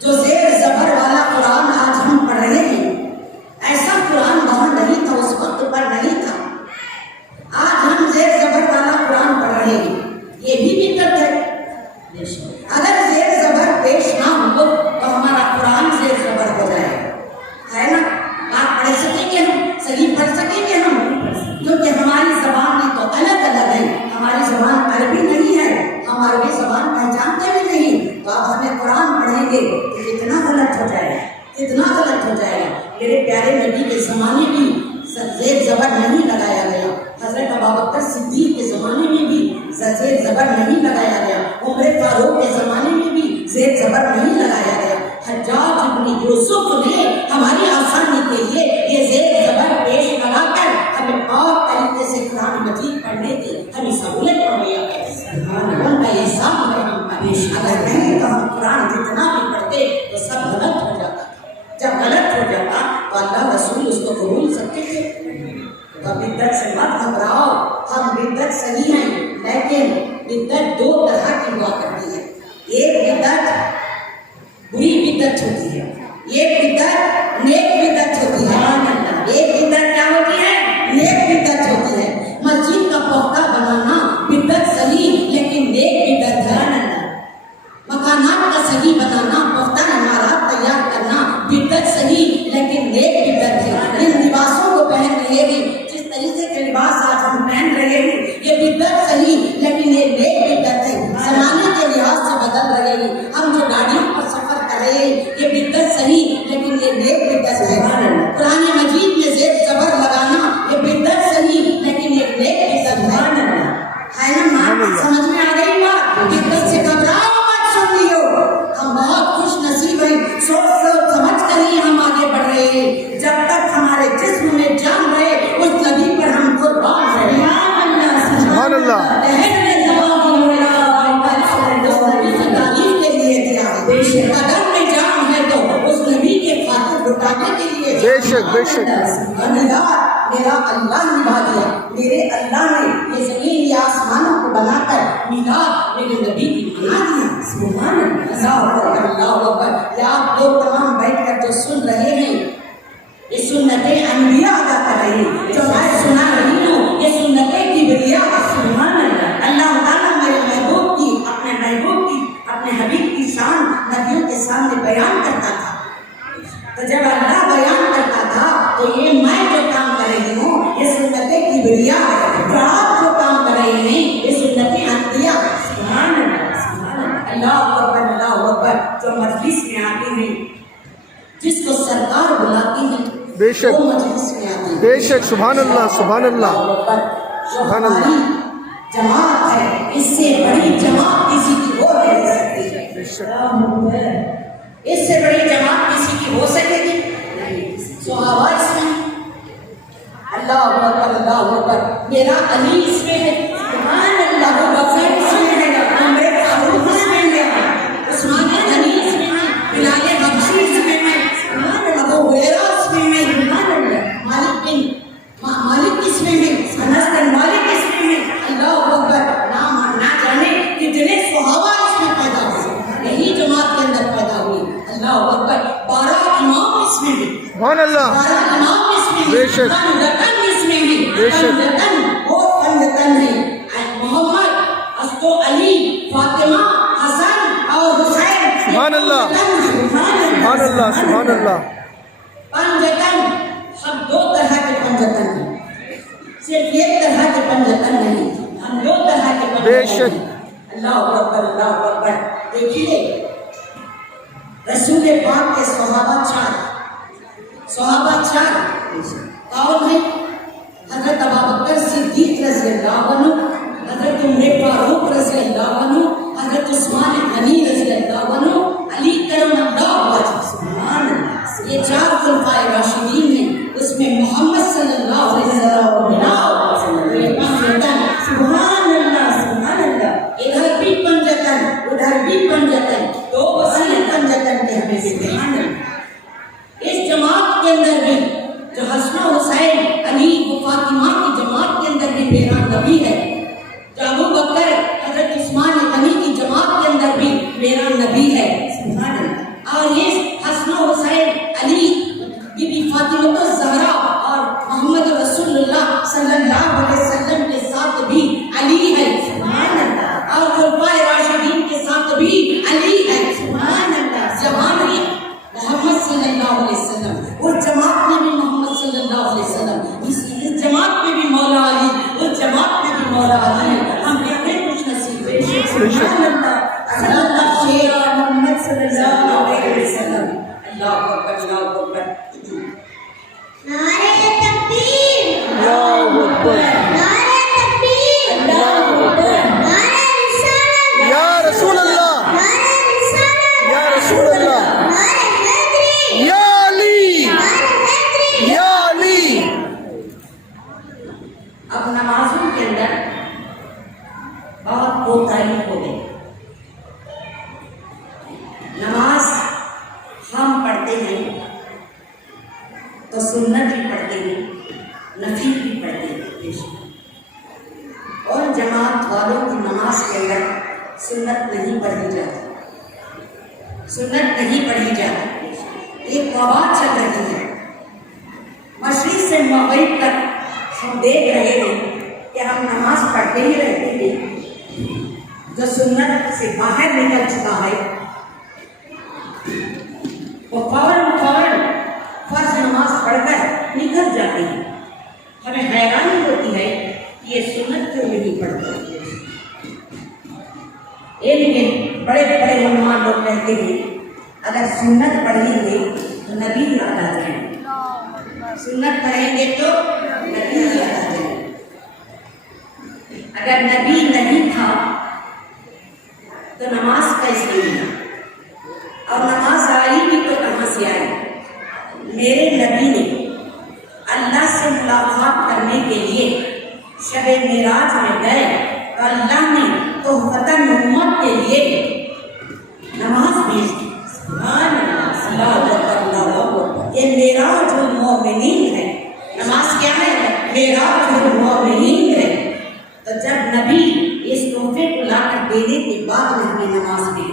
जो जेर जबर वाला कुरान आज हम पढ़ रहे हैं, ऐसा कुरान वहां नहीं था, उस वक्त पर नहीं था। आज हम जेर जबर वाला कुरान पढ़ रहे हैं, ये भी बिदअत है। अगर जेर जबर पेश ना हो तो हमारा कुरान जेर जबर हो जाए, है ना? आप पढ़ सकेंगे, हम सही पढ़ सकेंगे हम, क्योंकि हमारी जबान में तो अलग अलग है। हमारी जबान अरबी नहीं है, हम अरबी जबान पहचानते भी नहीं, तो आप हमें कुरान पढ़ेंगे तो कितना गलत हो जाएगा, कितना गलत हो जाएगा। मेरे प्यारे नबी के ज़माने में जेर जबर नहीं लगाया गया, हज़रत अबू बकर सिद्दीक़ के ज़माने में भी जेर जबर नहीं लगाया गया, उमर फारूक के ज़माने में भी जेर जबर नहीं लगाया गया। हज्जाज इब्न यूसुफ ने हमारी आसानी के लिए ये जेर जबर पेश लगाकर हमें और तरीके से कुरान मजीद पढ़ने की हमें सहूलत मुहैया की। उनका एहसान है हम पर। अगर नहीं तो हम कुरान जितना भी पढ़ते तो सब गलत हो जाता। जब गलत हो जाता तो अल्लाह रसूल उसको कबूल सकते थे। तो बिदअत से मत घबराओ, हम बिदअत सही हैं, लेकिन बिदअत दो तरह की हुआ करती है। एक बिदअत बुरी बिदअत होती है, एक बिदअत नेक बिदअत होती है। एक बिदअत क्या होती है? नेक बिदअत होती है। मस्जिद का पौधा बनाना बिदअत सही, लेकिन नेक बिदअत है। मकानात का सही बनाना, पौधा इमारत तैयार करना बिदअत सही, लेकिन नेक बिदअत है। इन लिबासों को पहन रहे हैं, जिस तरीके के लिबास आज हम पहन रहे हैं, ये बिदअत सही, लेकिन ये नेक बिदअत है। जमाने के लिहाज से बदल रहे हैं, हम जो गाड़ियों पर सफर कर रहे हैं ये बिदअत सही, लेकिन ये नेक बिदअत है। कुरान मजीद में जेर जबर लगाना ये बिदअत सही, लेकिन ये नेक बिदअत है ना माँ? समझ में आ गई बात? बिदअत से घबराओ मत, सुन लियो, हम बहुत खुश नसीब हैं, सोच समझ कर ही हम आगे बढ़ रहे हैं। जब तक हमारे जिस्म में जान रहे उस नबी पर हम कुर्बान रहे। सुभान अल्लाह। तारीफ के लिए दिया है, कदम में जान है तो उस नबी के खातिर लुटाने के लिए। बेशक बेशक। मेरा अल्लाह निभा दिया, मेरे अल्लाह ने ये जमीन या आसमानों को बनाकर मिलाद मेरे नबी की बना दिया। सुभान अल्लाह। या आप लोग तमाम बैठकर जो सुन रहे हैं ये सुन्नतें अनबिया अदा कर रही हैं, जो मैं सुना रही हूँ ये सुन्नतें किबरिया। सुभान अल्लाह। अल्लाह ताला मेरे महबूब की, अपने महबूब की, अपने हबीब की शान नबियों के सामने बयान करता था। तो जब अल्लाह बयान करता था तो ये मैं जो काम कर بے شک وہ مجلس میں آتے ہیں۔ بے شک سبحان اللہ سبحان اللہ سبحان اللہ ہماری جماعت ہے، اس سے بڑی جماعت کسی کی ہو نہیں سکتی۔ اس سے بڑی جماعت کسی کی ہو سکے گی نہیں۔ صحابہ اس میں اللہ اکبر اللہ اکبر، میرا علی اس میں ہے، سبحان اللہ، بکر اس میں ہے، عمر فاروق اس میں ہے، عثمان غنی اس میں ہے، بلال حبشی اس میں ہے، سبحان اللہ، ابو ہریرہ اس میں ہے، سبحان اللہ، مالک اس میں ہے، انس بن مالک اس میں ہے، اللہ اکبر، نہ جانے کتنے صحابہ اس میں پیدا ہوئے، یہی جماعت کے اندر پیدا ہوئی، اللہ اکبر، 12 امام اس میں ہے، سبحان اللہ 12 امام اس میں بے ہے، شک پنجتن اس میں ہے، بے شک پنجتن اور پنجتن ہے، محمد، حضرت علی، فاطمہ، حسن اور حسین، سبحان اللہ سبحان اللہ سبحان اللہ پنجتن، ہم 2 طرح کے پنجتن ہیں، صرف ایک طرح کے پنجتن نہیں، ہم 2 طرح کے پنجتن بے ہیں۔ شک اللہ اکبر اللہ اکبر، دیکھیے رسول پاک کے صحابہ 4 کون ہیں؟ حضرت ابوبکر صدیق رضی اللہ عنہ، حضرت عمر فاروق رضی اللہ عنہ، حضرت عثمان غنی رضی اللہ عنہ، علی کرم اللہ وجہ، سبحان اللہ، یہ 4 خلفائے راشدین ہیں، اس میں محمد صلی اللہ علیہ وسلم، سبحان اللہ سبحان اللہ، ادھر بھی پنجتن ادھر بھی پنجتن، 2 وسیع پنجتن کے ہمیں سبحان اللہ۔ اس جماعت کے اندر بھی جو حسن و حسین، علی و فاطمہ کی جماعت کے اندر بھی میرا نبی ہے، جو ابو بکر، حضرت عثمان غنی کی جماعت کے اندر بھی میرا نبی ہے، سبحان اللہ۔ اور یہ حسن و حسین، علی، بی بی فاطمہ الزہرا اور محمد رسول اللہ صلی اللہ علیہ وسلم کے ساتھ بھی علی ہے، سبحان اللہ، اور خلفائے راشدین کے ساتھ بھی علی ہے، سبحان اللہ۔ جہاں بھی محمد صلی اللہ علیہ وسلم، اس جماعت میں بھی محمد صلی اللہ علیہ وسلم، اس جماعت میں بھی مولا علی، اس جماعت میں بھی مولا علی، ہم کتنے خوش نصیب ہیں، سبحان اللہ، اللہ شیر محمد صلی اللہ علیہ وسلم، اللہ اکبر اللہ اکبر۔ نعرہ تکبیر، اللہ اکبر نعرہ تکبیر، اللہ اکبر، نعرہ رسالت، یا رسول اللہ نعرہ رسالت، یا رسول اللہ نعرہ حیدری، یا علی نعرہ حیدری۔ یا علی اب نمازوں کے اندر بہت کوتاہی ہو گئی، نماز ہم پڑھتے ہیں تو سنت بھی پڑھتے ہیں، نفل بھی پڑھتے ہیں، اور جماعت والوں کی نماز کے اندر سنت نہیں پڑھی جاتی، سنت نہیں پڑھی جاتی، ایک وبا چل رہی ہے، مشرق سے مغرب تک ہم دیکھ رہے ہیں کہ ہم نماز پڑھتے ہی رہتے ہیں، جو سنت سے باہر نکل چکا ہے وہ فوراً فرض نماز پڑھ کر نکل جاتے ہیں، ہمیں حیرانی ہوتی ہے کہ یہ سنت کیوں نہیں پڑھتے، لیکن بڑے بڑے علماء لوگ کہتے ہیں اگر سنت پڑھیں گے تو نبی یاد آ جائیں گے، سنت پڑھیں گے تو نبی یاد آ جائیں گے، اگر نبی نہیں تھا تو نماز کیسے ملا، اور نماز آئی بھی تو کہاں سے آئی؟ میرے نبی نے اللہ سے ملاقات کرنے کے لیے شب معراج میں گئے تو اللہ نے تحفتاً امت کے لیے نماز بھیج دی، سبحان اللہ، اللہ اکبر اللہ اکبر۔ یہ معراج المومنین ہے، نماز کیا ہے؟ معراج المومنین ہے۔ تو جب نبی اس تحفے کو لا کر دینے کے بعد میں ہمیں نماز ملی،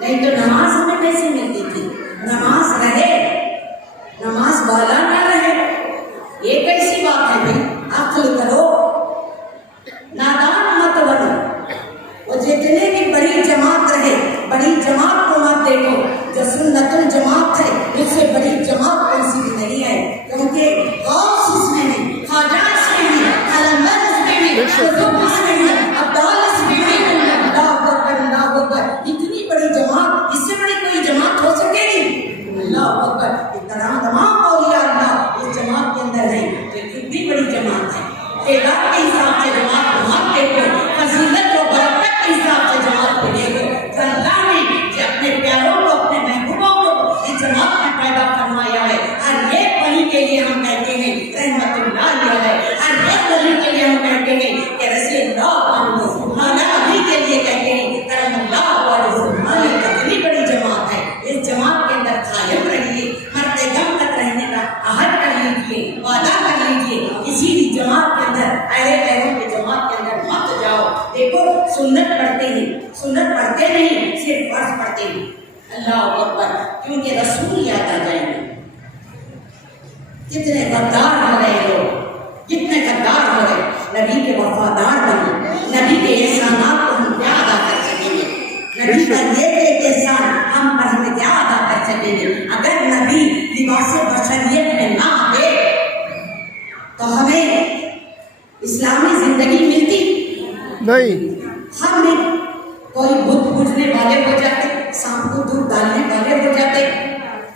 نہیں تو نماز ہمیں کیسے ملتی تھی؟ نماز رہے، نماز والا نہ رہے، یہ کیسی بات ہے بھائی؟ عقل کرو، نادان مت بنو، وہ جتنے بھی بڑی جماعت رہے، بڑی جماعت کو مت دیکھو، جو سنت الجماعت ہے اس سے بڑی جماعت کون سی بھی نہیں ہے، کیونکہ غوث اس میں ہے، خواجہ لیجیے، وعدہ کر لیجیے، کسی بھی جماعت کے اندر اہل پیروں کی جماعت کے اندر مت جاؤ۔ دیکھو سنت پڑھتے ہیں، سنت پڑھتے نہیں، صرف فرض پڑھتے ہیں۔ اللہ اکبر، کیونکہ رسول یاد آ جائیں گے۔ کتنے غدار ہو رہے لوگ، کتنے غدار ہو رہے۔ نبی کے وفادار بنے، نبی کے احسانات کو ہم کیا ادا کر سکیں گے؟ نبی کا ایک احسان ہم پر ہمیں کیا ادا کر سکیں گے؟ اگر نبی لباس بشریت میں نہ آئے تو ہمیں اسلامی زندگی ملتی نہیں۔ ہم نے کوئی بت پوجنے والے ہو جاتے، سانپ کو دودھ ڈالنے والے ہو جاتے،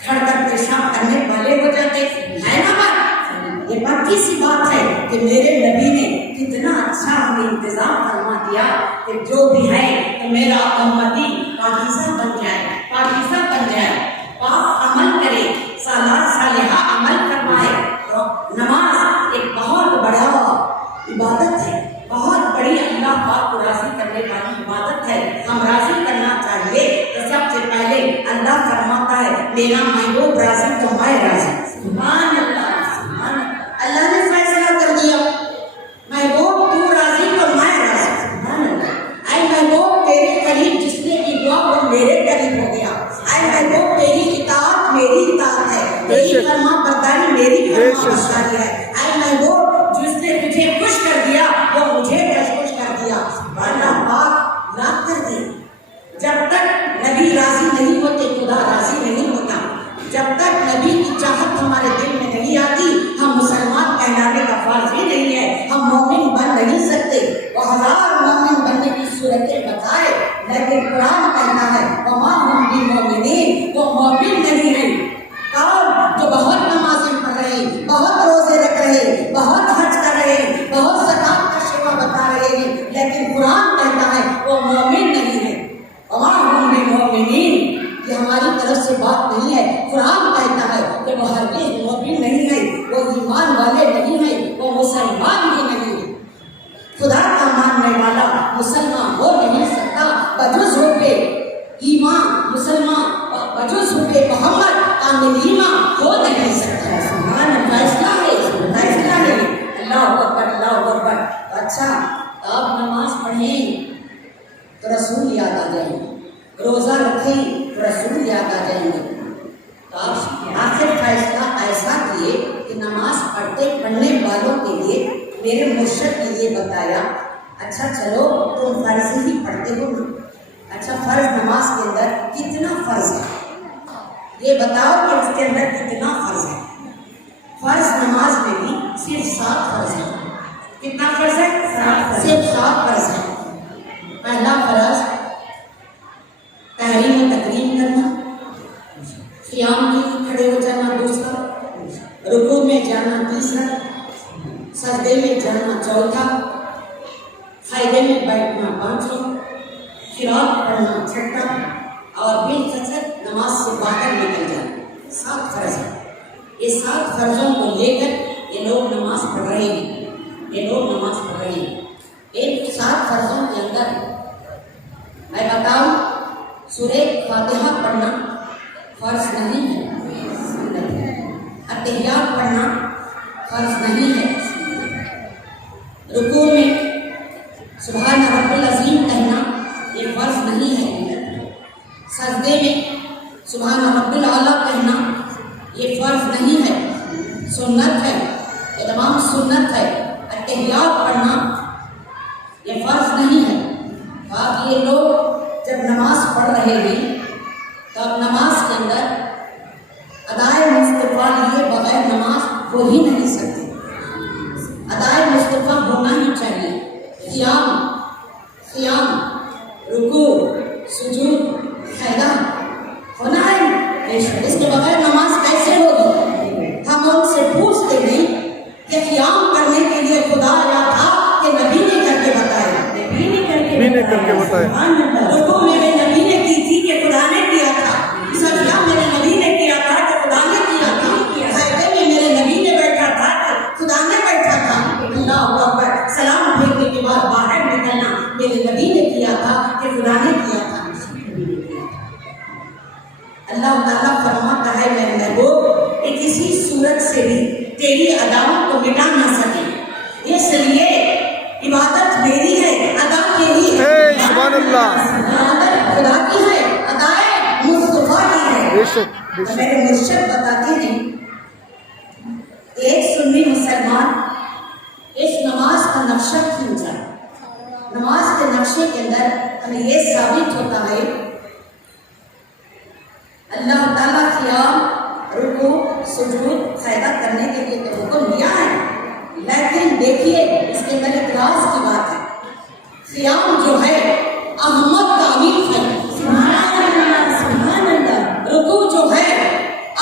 کھڑ کر پیشاب کرنے والے ہو جاتے، ہے نا بات؟ یہ پکی سی بات ہے کہ میرے نبی نے کتنا اچھا ہمیں انتظام فرما دیا کہ جو بھی ہے تو میرا امتی پاکیزہ بن جائے، پاکیزہ بن جائے، پاک عمل کرے، صالحات صالحہ عمل فرمائے۔ نماز ایک بہت بڑا عبادت ہے، بہت بڑی اللہ پاک کو راضی کرنے والی عبادت ہے۔ ہم راضی کرنا چاہیے تو سب سے پہلے اللہ فرماتا ہے میرا محبوب راضی تو میں راضی۔ سبحان اللہ، سبحان اللہ نے فیصلہ کر دیا محبوب تو راضی تو میں راضی۔ سبحان اللہ، اے محبوب تیرے قریب جس نے کی دعا وہ میرے قریب ہو گیا۔ اے محبوب تیری اطاعت میری اطاعت ہے، تیری فرما برداری میری فرما برداری ہے۔ اے محبوب جس نے تجھے خوش کر دیا وہ مجھے خوش کر دیا۔ اللہ پاک رات کر دیا۔ جب تک نبی راضی نہیں ہوتے خدا راضی نہیں ہوتا۔ جب تک نبی کی چاہت ہمارے دل میں نہیں آتی ہم مسلمان کہلانے کا فرض ہی نہیں ہے، ہم مومن بن نہیں سکتے۔ وہ ہزار مومن بننے کی صورتیں بتائے لیکن قرآن کہتا ہے وما ہم بمومنین، وہ مومن نہیں ہے۔ کون؟ جو بہت نمازیں پڑھ رہے ہیں، بہت روزے رکھ رہے ہیں، بہت حج کر رہے ہیں، بہت زکات کا شیوا بتا رہے ہیں، لیکن قرآن کہتا ہے وہ مومن نہیں ہے۔ وما ہم بمومنین، یہ ہماری طرف سے بات نہیں ہے، قرآن کہتا ہے کہ وہ ہرگز مومن نہیں ہے، وہ ایمان والے نہیں ہیں، وہ مسلمان بھی نہیں ہے۔ خدا کا ماننے والا مسلمان ہو نہیں سکتا بجز ہو کے ایمان، مسلمان بجز ہو کے محمد کامل ایمان ہو نہیں سکتا۔ سبحان اللہ، فیصلہ ہے، فیصلہ ہے۔ اللہ اکبر، اللہ اکبر۔ اچھا آپ نماز پڑھیں تو رسول یاد آ جائیں گے، روزہ رکھیں تو رسول یاد آ جائیں گے۔ تو آپ آخر فیصلہ ایسا کیے کہ نماز پڑھنے والوں کے لیے میرے مرشد نے یہ بتایا اچھا چلو تم فرض ہی پڑھتے ہو نا، اچھا فرض نماز کے اندر کتنا فرض ہے یہ بتاؤ کہ اس کے اندر کتنا فرض ہے۔ فرض نماز میں بھی صرف 7 فرض ہے۔ کتنا فرض ہے؟ صرف 7 فرض ہے۔ پہلا فرض تحریم و تقریم کرنا، قیام کے لیے کھڑے ہو جانا دوسرا، رکوع میں جانا تیسرا، سجدے میں جانا چوتھا، قاعدے میں بیٹھنا پانچواں، قرات پڑھنا چھٹا، اور بالکثرت نماز سے باہر نکل جانا۔ 7 فرض ہے۔ یہ 7 فرضوں کو لے کر یہ لوگ نماز پڑھ رہے ہیں، یہ لوگ نماز پڑھ رہے ہیں۔ ایک 7 فرضوں کے اندر میں بتاؤں سورہ فاتحہ پڑھنا فرض نہیں ہے، اتحیات پڑھنا فرض نہیں ہے، رکوع میں سبحان رب العظیم کہنا یہ فرض نہیں ہے، سجدے میں سبحان رب الاعلیٰ کہنا یہ فرض نہیں ہے، سنت ہے، یہ تمام سنت ہے۔ اتحیات پڑھنا یہ فرض نہیں ہے۔ باقی یہ لوگ جب نماز پڑھ رہے ہیں تو اب نماز کے اندر ادائے مصطفیٰ لیے بغیر نماز ہو ہی نہیں سکتے، ادائے مصطفیٰ ہونا ہی چاہیے۔ قیام، رکوع، سجود، قیام ہونا ہے، اس کے بغیر نماز کیسے ہوگی؟ ہم ان سے پوچھتے نہیں کہ قیام کرنے کے لیے خدا آیا تھا کہ نبی نے کر کے بتایا، نبی نے کر کے بتایا، رکوع میرے نبی نے کی تھی کہ خدا نے کیا تھا، سجدہ میرے نبی نے کیا تھا کہ خدا نے کیا تھا، سجدے میں میرے نبی نے بیٹھا تھا کہ خدا نے بیٹھا تھا۔ اللہ اکبر، سلام پھیرنے کے بعد باہر نکلنا میرے نبی نے کیا تھا کہ خدا نے کیا تھا۔ اللہ تعالیٰ فرماتا ہے میرے محبوب کہ کسی صورت سے بھی تیری اداؤں کو مٹا نہ سکے. اس لیے عبادت میری ہے, ادا تیری ہے. سبحان اللہ. عبادت خدا کی ہے, ادائے مصطفیٰ کی ہے. بے شک بے شک. میرے مرشد بتاتے ہیں ایک سنی مسلمان اس نماز کا نقشہ کھینچا. نماز کے نقشے کے اندر ہمیں یہ ثابت ہوتا ہے اللہ تعالیٰ قیام, رکوع, سجود سجدہ کرنے کے لیے تو حکم دیا ہے, لیکن دیکھیے اس کے اندر اخلاص کی بات ہے. قیام جو ہے احمد کا امیر ہے, سبحان اللہ سبحان اللہ. رکوع جو ہے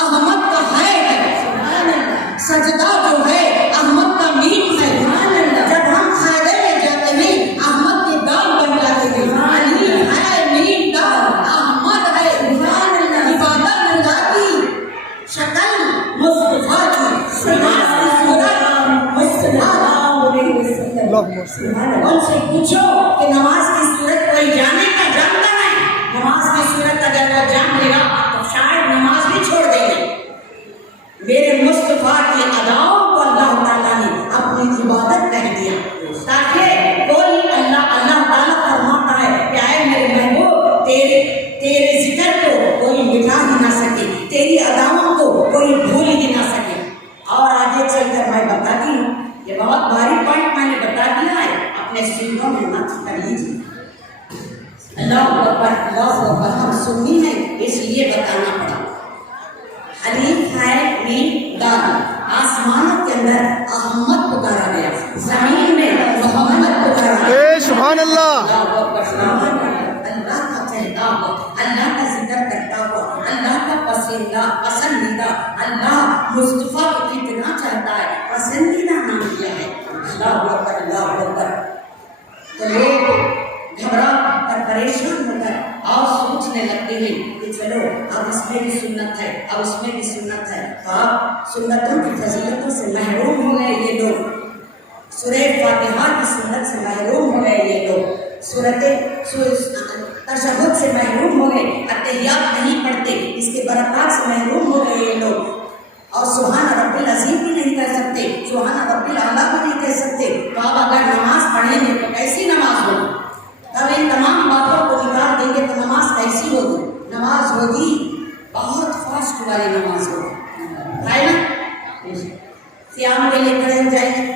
احمد کا ہے, سبحان اللہ. سجدہ جو ہے احمد کا میم ہے, سبحان اللہ. جب ہم خیرے میں جاتے ہیں احمد کے دام بن جاتے ہیں, میم ہے, میم دام احمد ہے, سبحان اللہ. عبادت اللہ کی, شکل مصطفیٰ کی, سماج کی صورت مصطفیٰ. اللہم صل. ان سے پوچھو کہ نماز کی صورت کوئی جانے کا جانتا ہے. نماز کی صورت اگر وہ جان لے گا تو شاید نماز بھی چھوڑ دے گا. میرے مصطفیٰ کی اداؤں کو اللہ تعالیٰ نے اپنی عبادت کہہ دیا تاکہ کوئی اللہ تعالیٰ فرماتا ہے کہ اے میرے محبوب تیرے ذکر کو کوئی مٹا ہی نہ سکے, تیری اداؤں کو کوئی بھول ہی نہ سکے. اور آگے چل کر میں بتاتی ہوں, یہ بہت بھاری پوائنٹ میں نے بتا دیا ہے, اپنے سینوں میں نقش کر لیجیے. اللہ اکبر. ہم سنی ہیں اس لیے بتانا پڑا. حلیف ہے میم دار. آسمانوں کے اندر احمد پکارا گیا, زمین میں محمد پکارا گیا. سبحان اللہ. اللہ کا کہتا ہوا, اللہ کا ذکر کرتا ہوا, اللہ کا پسندیدہ, اللہ مصطفیٰ کو کتنا چاہتا ہے, پسندیدہ نام دیا ہے. اللہ اکبر اللہ اکبر. تو لوگ گھبرا کر پریشان ہو کر اور سوچنے لگتے ہیں کہ چلو اب اس میں بھی سنت ہے, اب اس میں بھی سنت ہے. تو آپ سنتوں کی فضیلتوں سے محروم ہو گئے یہ لوگ, سورہ فاتحہ کی سنت سے محروم ہو گئے یہ لوگ, تشہد سے محروم ہو گئے, اتحیات نہیں پڑھتے, اس کے برکات سے محروم ہو گئے یہ لوگ, اور سبحان رب العظیم بھی نہیں کہہ سکتے, سبحان رب الاعلیٰ بھی نہیں کہہ سکتے. تو آپ اگر نماز پڑھیں گے تو کیسی نماز ہوگی؟ تب ان تمام باتوں کو نکال دیں گے تو نماز کیسی ہوگی؟ نماز ہوگی بہت فاسٹ والی نماز ہوگی, ہے نا. قیام کے لیے کھڑے ہو جائیں گے,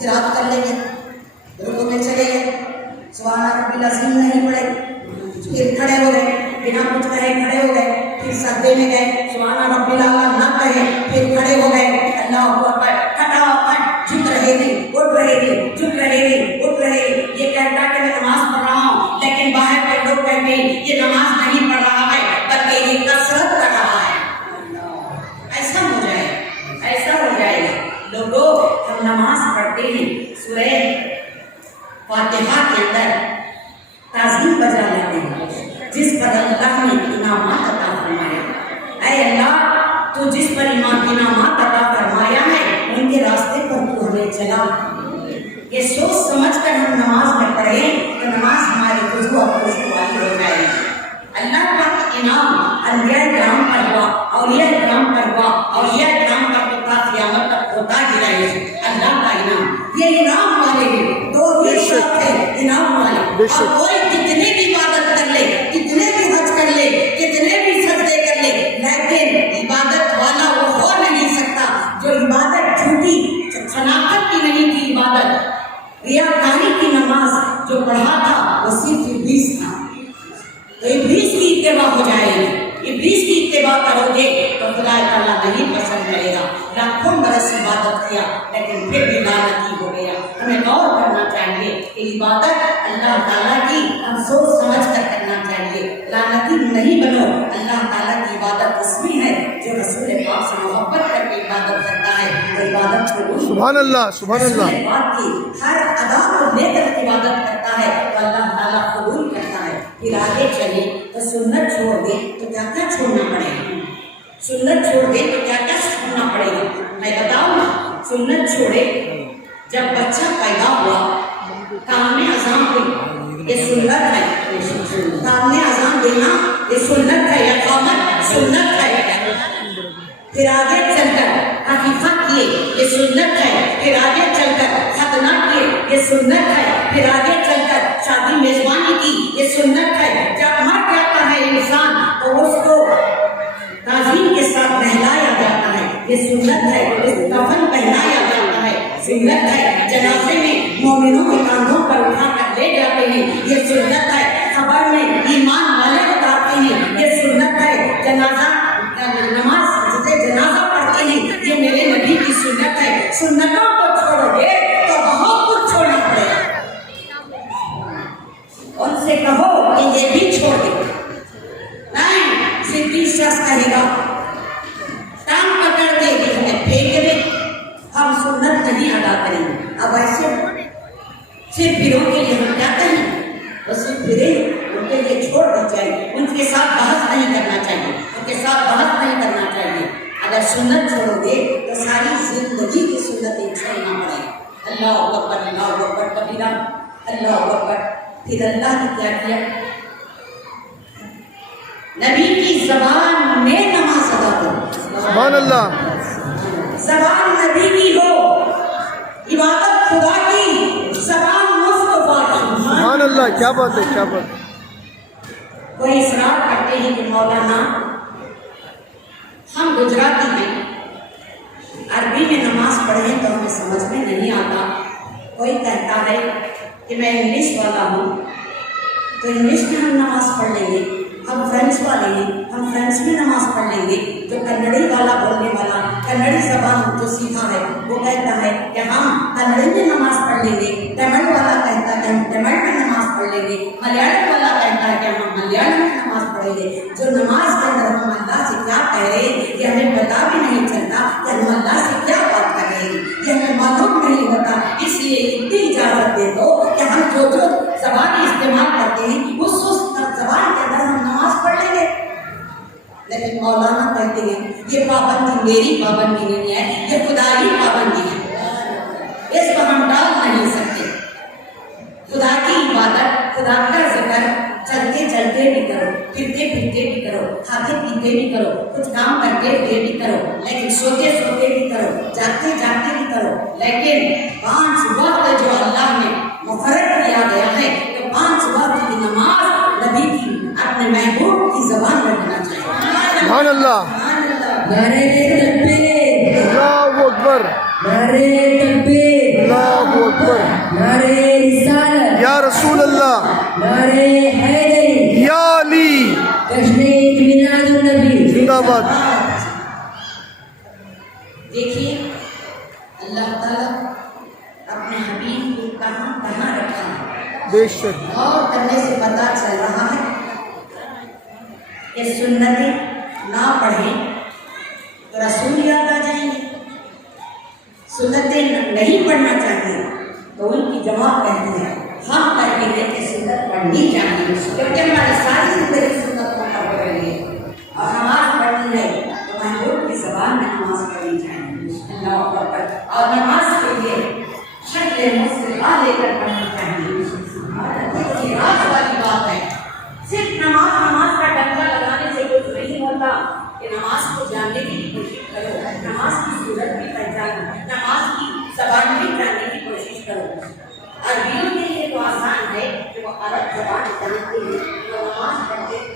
صراط کر لیں گے, رکوع میں چلے گئے, سبحان رب العظیم نہیں پڑھے, پھر کھڑے ہو گئے, بنا کچھ کہے کھڑے ہو گئے, پھر سجدے میں گئے, سبحان رب الاعلیٰ نہ کہے, پھر کھڑے ہو گئے, اللہ اکبر, کھٹاپٹ جھک رہے تھے, اٹھ رہے تھے, جھک رہے تھے, اٹھ رہے, یہ کہتا کہ میں نماز پڑھ رہا ہوں, لیکن باہر کے لوگ کہتے ہیں یہ نماز نہیں پڑھ رہا ہے بلکہ یہ کثرت کر رہا ہے. ایسا ہو جائے, ایسا ہو جائے گا. لوگوں ہم نماز پڑھتے ہیں, سورہ فاتحہ کے اندر تعظیم بجا لیتے ہیں جس پر اللہ نے انعامات عطا فرمایا. اے اللہ, تو جس پر انعامات عطا فرمایا ہے ان کے راستے پر تو ہمیں چلا. یہ سوچ سمجھ کر ہم نماز میں پڑھیں تو نماز ہماری خشوع اور خشوع والی ہو جائے گی. اللہ کا انعام انبیاء کرام پر ہوا, اولیاء کرام پر ہوا, اولیاء کرام کا پتا قیامت تک ہوتا ہی رہے. اللہ کا انعام, یہ انعام والے ہیں, دو ہی شخص ہیں انعام والے. اور کوئی کتنے بھی عبادت کر لے, کتنے بھی حج کر لے, کتنے بھی سجدے کر لے, لیکن عبادت والا وہ ہو نہیں سکتا جو عبادت جھوٹی, شناخت کی نہیں تھی عبادت, ریاکاری کی نماز جو پڑھا تھا وہ صرف ابلیس تھا. تو ابلیس کی اتباع ہو جائے گی, ابلیس کی اتباع کرو گے تو خدا تعالیٰ نہیں پسند کرے گا. لاکھوں برس عبادت کیا لیکن پھر بھی لعنتی ہو گیا. ہمیں غور کرنا چاہیے کہ عبادت اللہ تعالیٰ کی ہم سوچ سمجھ کر کرنا چاہیے. لعنتی نہیں بنو. اللہ تعالیٰ کی عبادت اس میں ہے جو رسول پاک سے محبت کر کے عبادت کرتا ہے, تو عبادت کو سبحان اللہ, سبحان اللہ. رسول پاک کی ہر ادا کو لے کر عبادت کرتا ہے تو اللہ تعالیٰ قبول کرتا ہے. پھر آگے چلے تو سنت چھوڑ دے تو کیا کیا چھوڑنا پڑے گا, سنت چھوڑ دے تو کیا کیا چھوڑنا پڑے گا. میں بتاؤں نا, سنت چھوڑے, جب بچہ پیدا ہوا کان میں اذان ہوئی, یہ سنت ہے. کان میں اذان دینا یہ سنت ہے, اقامت سنت ہے. پھر آگے چل کر عقیقہ کیے یہ سنت ہے، پھر آگے چل کر ختنہ کیے، یہ سنت ہے، پھر آگے چل کر شادی میزبانی کی، یہ سنت ہے۔ جب مر جاتا ہے انسان تو اس کو تعظیم کے ساتھ نہلایا جاتا ہے، یہ سنت ہے۔ کفن پہنایا جاتا ہے، سنت ہے۔ جنازے میں مومنوں کے کاندھوں پر اٹھا کر لے جاتے ہیں، یہ سنت ہے۔ قبر میں ایمان والے اتارتے ہیں، یہ سنت ہے۔ جنازہ نماز جنازہ پڑھتے ہیں، یہ میرے نبی کی سنت ہے۔ سنتوں کو چھوڑو گے تو بہت کچھ چھوڑنا پڑے گا۔ ان سے کہو کہ یہ بھی چھوڑ دے، نہیں صرف شخص کہے گا ٹانگ پکڑ دے کہ ہمیں پھینک دے، ہم سنت نہیں ادا کریں گے۔ اب ایسے صرف پھروں کے لیے ہم کیا کریں؟ وہ صرف پھرے ان کے لیے چھوڑ دی چاہیے، ان کے ساتھ بحث نہیں کرنا چاہیے، ان کے ساتھ بحث نہیں کرنا چاہیے۔ اگر سنت چھوڑو گے تو ساری زندگی کی سنتیں چھوڑنا پڑے گا۔ اللہ اکبر، اللہ اکبر کبیرہ، اللہ اکبر۔ پھر اللہ نے کیا کیا؟ نبی کی زبان میں نماز ادا کرو۔ سبحان اللہ، زبان نبی کی ہو، عبادت خدا کی، زبان مصطفیٰ کی۔ سبحان اللہ، کیا بات ہے، کیا بات ہے۔ کوئی اصرار کرتے ہیں کہ مولانا ہم گجراتی ہیں، عربی میں نماز پڑھیں تو ہمیں سمجھ میں نہیں آتا۔ کوئی کہتا ہے کہ میں انگلش والا ہوں تو انگلش میں ہم نماز پڑھ لیں گے، ہم فرینچ والے ہیں، ہم فرینچ میں نماز پڑھ لیں گے۔ جو کنڑی والا بولنے والا، کنڑی زبان جو سیکھا ہے وہ کہتا ہے کہ ہم کنڑی میں نماز پڑھ لیں گے، تمل والا کہتا ہے کہ ہم تمل میں نماز پڑھ لیں گے، ملیالم والا کہتا ہے کہ ہم ملیالم میں نماز پڑھیں گے۔ جو نماز کے اندر ہم اللہ سے کیا کہہ رہے ہیں یہ ہمیں پتا بھی نہیں چلتا کہ ہم اللہ سے کیا بات کر رہے ہیں، یہ ہمیں معلوم نہیں ہوتا۔ اس لیے اتنی اجازت دے دو کہ ہم جو زبان استعمال کرتے ہیں اس زبان کے اندر ہم نماز پڑھ لیں گے۔ لیکن مولانا کہتے ہیں یہ پابندی میری پابندی نہیں ہے، یہ خدائی پابندی ہے، اس کو ہم ڈال نہیں سکتے۔ خدا کی عبادت، خدا کا ذکر چلتے چلتے بھی کرو، پھرتے پھرتے بھی کرو، کھاتے پیتے بھی کرو، کچھ کام کرتے ہوئے بھی کرو، لیکن سوتے سوتے بھی کرو، جاگتے جاگتے بھی کرو۔ لیکن 5 وقت جو اللہ نے مقرر کیا گیا ہے کہ 5 وقت کی نماز نبی کی اپنے محبوب کی زبان میں ہونا چاہیے۔ سبحان اللہ، نعرے تکبیر، اللہ اکبر، نعرے تکبیر، اللہ اکبر، نعرے رسالت، یا رسول اللہ، نعرے حیدری، یا علی، جشن میلاد النبی۔ زندہ باد۔ دیکھیے اللہ تعالیٰ اپنے حبیب کو کہاں کہاں رکھا ہے، بے شک، غور کرنے سے پتہ چل رہا ہے کہ سنتیں نہ پڑھیں تو رسول یاد آ جائیں گے، سنتیں نہیں پڑھنا چاہیے تو ان کی جواب کہتے ہیں ہم کہتے ہیں کہ سنت پڑھنی چاہیے، کیونکہ ہماری ساری زندگی سنت کو پڑھ رہی ہے اور نماز پڑھنی ہے تو محبوب کی زبان میں نماز پڑھنی چاہیے۔ اللہ اکبر۔ اور نماز کے لیے شکل مصطفیٰ لے کر پڑھنی چاہیے، رات والی بات ہے۔ صرف نماز کا ڈنکا لگانے سے کچھ نہیں ہوتا، کہ نماز کو جاننے کی کوشش کرو، نماز کی صورت بھی پہچانو، نماز کی زبان بھی جاننے کی کوشش کرو۔ عربیوں کے لیے تو آسان ہے کہ وہ عرب زبان جانتے ہیں، جو نماز پڑھتے ہیں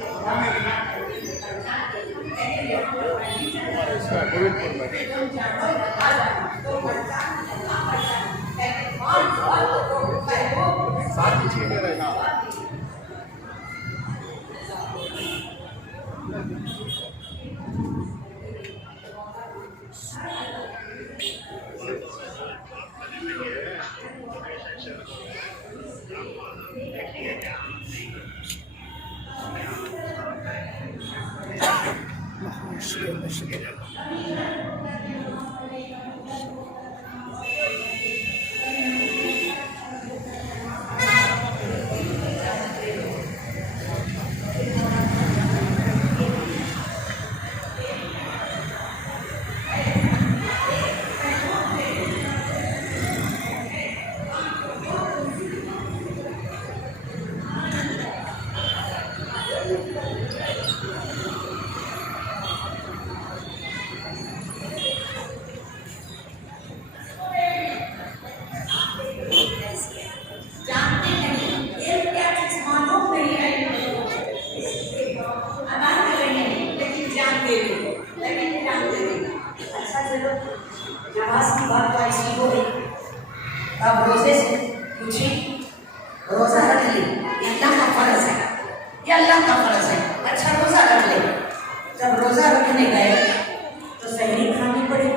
बात तो ऐसी हो गई। अब रोजे से पूछी, रोजा रख ली, ये अल्लाह का फर्ज है, ये अल्लाह का फर्ज है। अच्छा रोजा रख ले। जब रोजा रखने गए तो सहरी खानी पड़ी।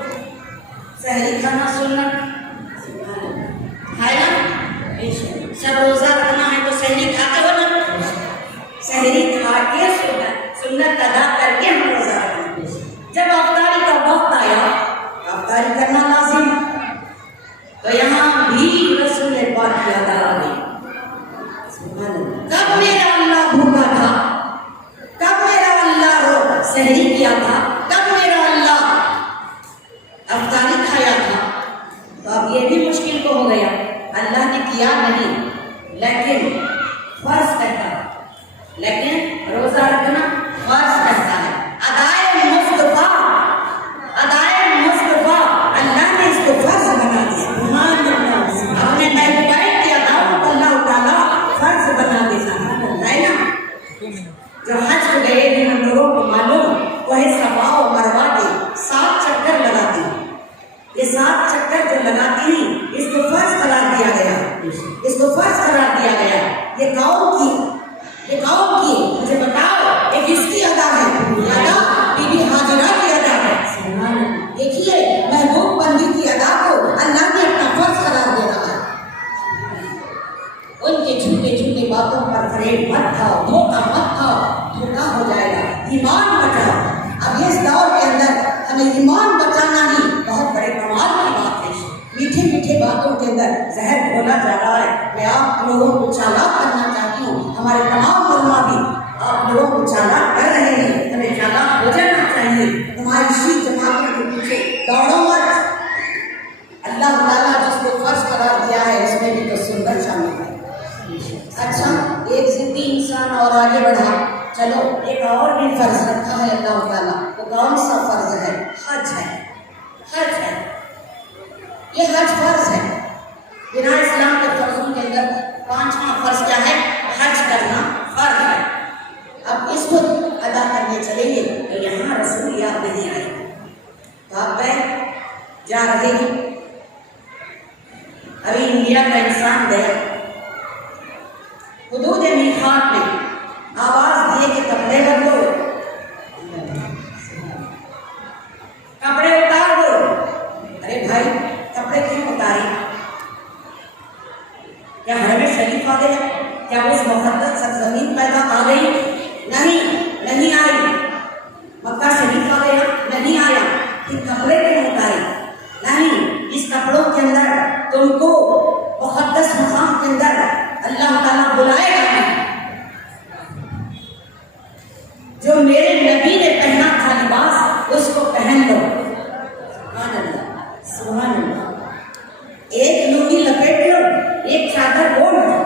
सहरी खाना सुनना है ना, जब रोजा रखना है तो सहरी खाते हो ना, सहरी खा के सुन्नत अदा करके हम रोजा रखेंगे। जब अफ्तारी का वक्त आया, अफ्तारी करना लाजिम, तो यहाँ भी रसूल पाक की अदा आ गई। कब मेरा अल्लाह भूखा था, कब मेरा अल्लाह सहरी किया था, कब मेरा अल्लाह अफ्तारी खाया था। तो अब ये भी मुश्किल को हो गया, अल्लाह ने किया नहीं लेकिन फर्ज करता, लेकिन रोजा रखना फर्ज करता है। अदाए मुस्तफा, अदाए मुस्तफा, अल्लाह ने इसको फर्ज बना दिया। अपने महबूबाई की अदाओं को अल्लाह ताला फर्ज बना देता है ना। जो हज को गए हैं हम लोगों को मालूम, वह सफा और मरवा के 7 चक्कर लगाती है। ये 7 चक्कर जो लगाती हैं इसको फर्ज करार दिया गया, इसको फर्ज करार दिया गया। ये कौन की, ये कौन की, मुझे बताओ। ये किसकी अदा है? अदा बीबी हाजिरा की अदा है। देखिए महबूब बंदी की अदा को अल्लाह ने अपना फर्ज करार दे रहा है। उनके झूठे झूठे बातों पर फरेब मत खाओ, धोखा मत खाओ, धोखा हो जाएगा। ईमान बचाओ। अब इस दौर के अंदर हमें ईमान बचाना ही बहुत बड़े कमाल की बात है। मीठे मीठे बातों के अंदर जहर घोला जा रहा है। मैं आप लोगों को चालाक करना चाहती हूँ, हमारे तमाम उलमा भी आप लोगों को चालाक कर रहे हैं। हमें चालाक हो जाना चाहिए। तुम्हारी इसी जमातों के पीछे दौड़ो मत। अल्लाह ताला जिसको फर्ज करार दिया है उसमें भी तो सुंदर शामिल है। अच्छा, एक जिद्दी इंसान और आगे बढ़ा, चलो एक और भी फर्ज रखा है अल्लाह ताला। वो कौन सा फर्ज है? हज है। हज है, ये हज फर्ज है। बिना इस्लाम के फर्जों के अंदर 5वां फर्ज क्या है? हज करना फर्ज है। अब इसको अदा करने चलेंगे तो यहाँ रसूल याद नहीं आए, तो आप गए जा रहे हैं। अभी इंडिया का इंसान गया, हुदूद मीक़ात में आवाज दिए कि कपड़े बदलो, कपड़े उतार दो। अरे भाई कपड़े क्यों उतारे? क्या हरम शरीफ आ गया? क्या उस मुक़द्दस सरज़मीन पैदा आ गई? नहीं, नहीं आई। मक्का शरीफ आ गया? नहीं आया। फिर कपड़े क्यों उतारे? नहीं, इस कपड़ों के अंदर तुमको मुक़द्दस मकाम के अंदर अल्लाह ताला बुलाएगा नहीं। जो मेरे नबी ने पहना था लिबास उसको पहन लो। सुभान अल्लाह, सुभान अल्लाह। एक लुंगी लपेट लो, एक चादर ओढ़ लो।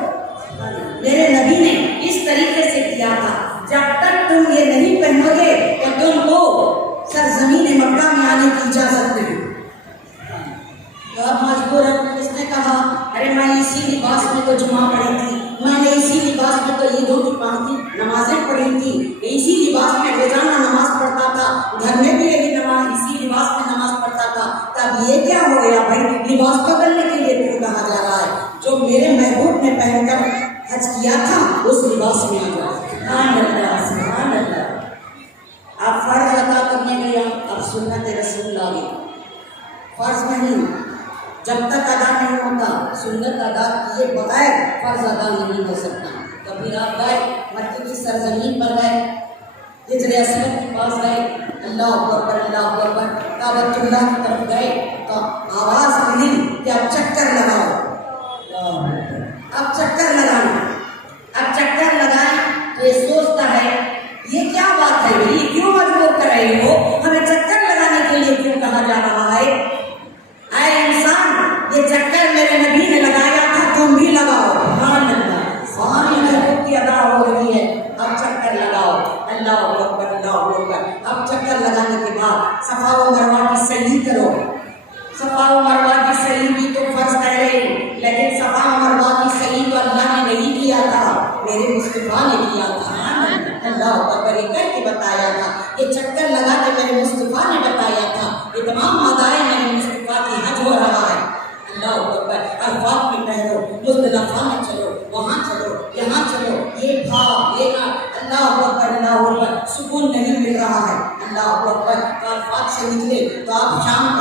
मेरे नबी ने इस तरीके से किया था। जब तक तुम ये नहीं पहनोगे तो तुमको सरजमीन मक्का में आने की इजाजत नहीं। तो अब मजबूर किसने कहा? अरे मैं इसी लिबास में तो जुमा पढ़ी थी, मैंने इसी लिबास में तो ईदों की 5 नमाजें पढ़ी थी, इसी लिबास में रोजाना नमाज पढ़ता था, घर में भी यही नमाज इसी लिबास में नमाज पढ़ता था। तब ये क्या हो गया भाई? लिबास बदलने के लिए क्यों कहा जा रहा है? जो मेरे महबूब ने पहनकर हज किया था उस लिबास में आ जाओ। सुभान अल्लाह, सुभान अल्लाह। आप फर्ज अदा करने गए, अब सुन्नत रसूल आ गई। फर्ज नहीं, जब तक अदा नहीं होता, सुन्नत अदा किए बगैर फर्ज अदा नहीं हो सकता। तो फिर आप गए मक्के की सरजमीन पर गए, हिजर असवद के पास गए, अल्लाह अकबर अल्लाह अकबर, काबतुल्लाह की तरफ गए तो आवाज़ मिली कि अब चक्कर लगाओ। अब चक्कर लगाना, अब चक्कर लगाए तो ये सोचता है ये क्या बात है भाई, क्यों मजबूर कर रहे हो? हमें चक्कर लगाने के लिए क्यों कहा जा रहा है? ऐ इंसान, ये चक्कर मेरे नबी ने लगाया था, तुम भी लगाओ। सुभान अल्लाह, सुभान अल्लाह की अदा हो रही है। अब चक्कर लगाओ, अल्लाह अकबर अल्लाह अकबर। अब चक्कर लगाने के बाद सफा व मरवा की सही करो। सफा व मरवा की सही भी तो फर्ज है, लेकिन सफा व मरवा की सही तो अल्लाह ने नहीं किया था, मेरे मुस्तफा ने किया था। अल्लाह अकबर करके बताया था, ये चक्कर लगा के मेरे मुस्तफा ने बताया था। ये तमाम अदाएं मेरे मुस्तफा की हज हो रहा مزدلفہ میں چلو، وہاں چلو، یہاں چلو، یہ بھاگ لینا، اللہ اکبر، سکون نہیں مل رہا ہے، اللہ اکبر، عرفات سے نکلے تو آپ شام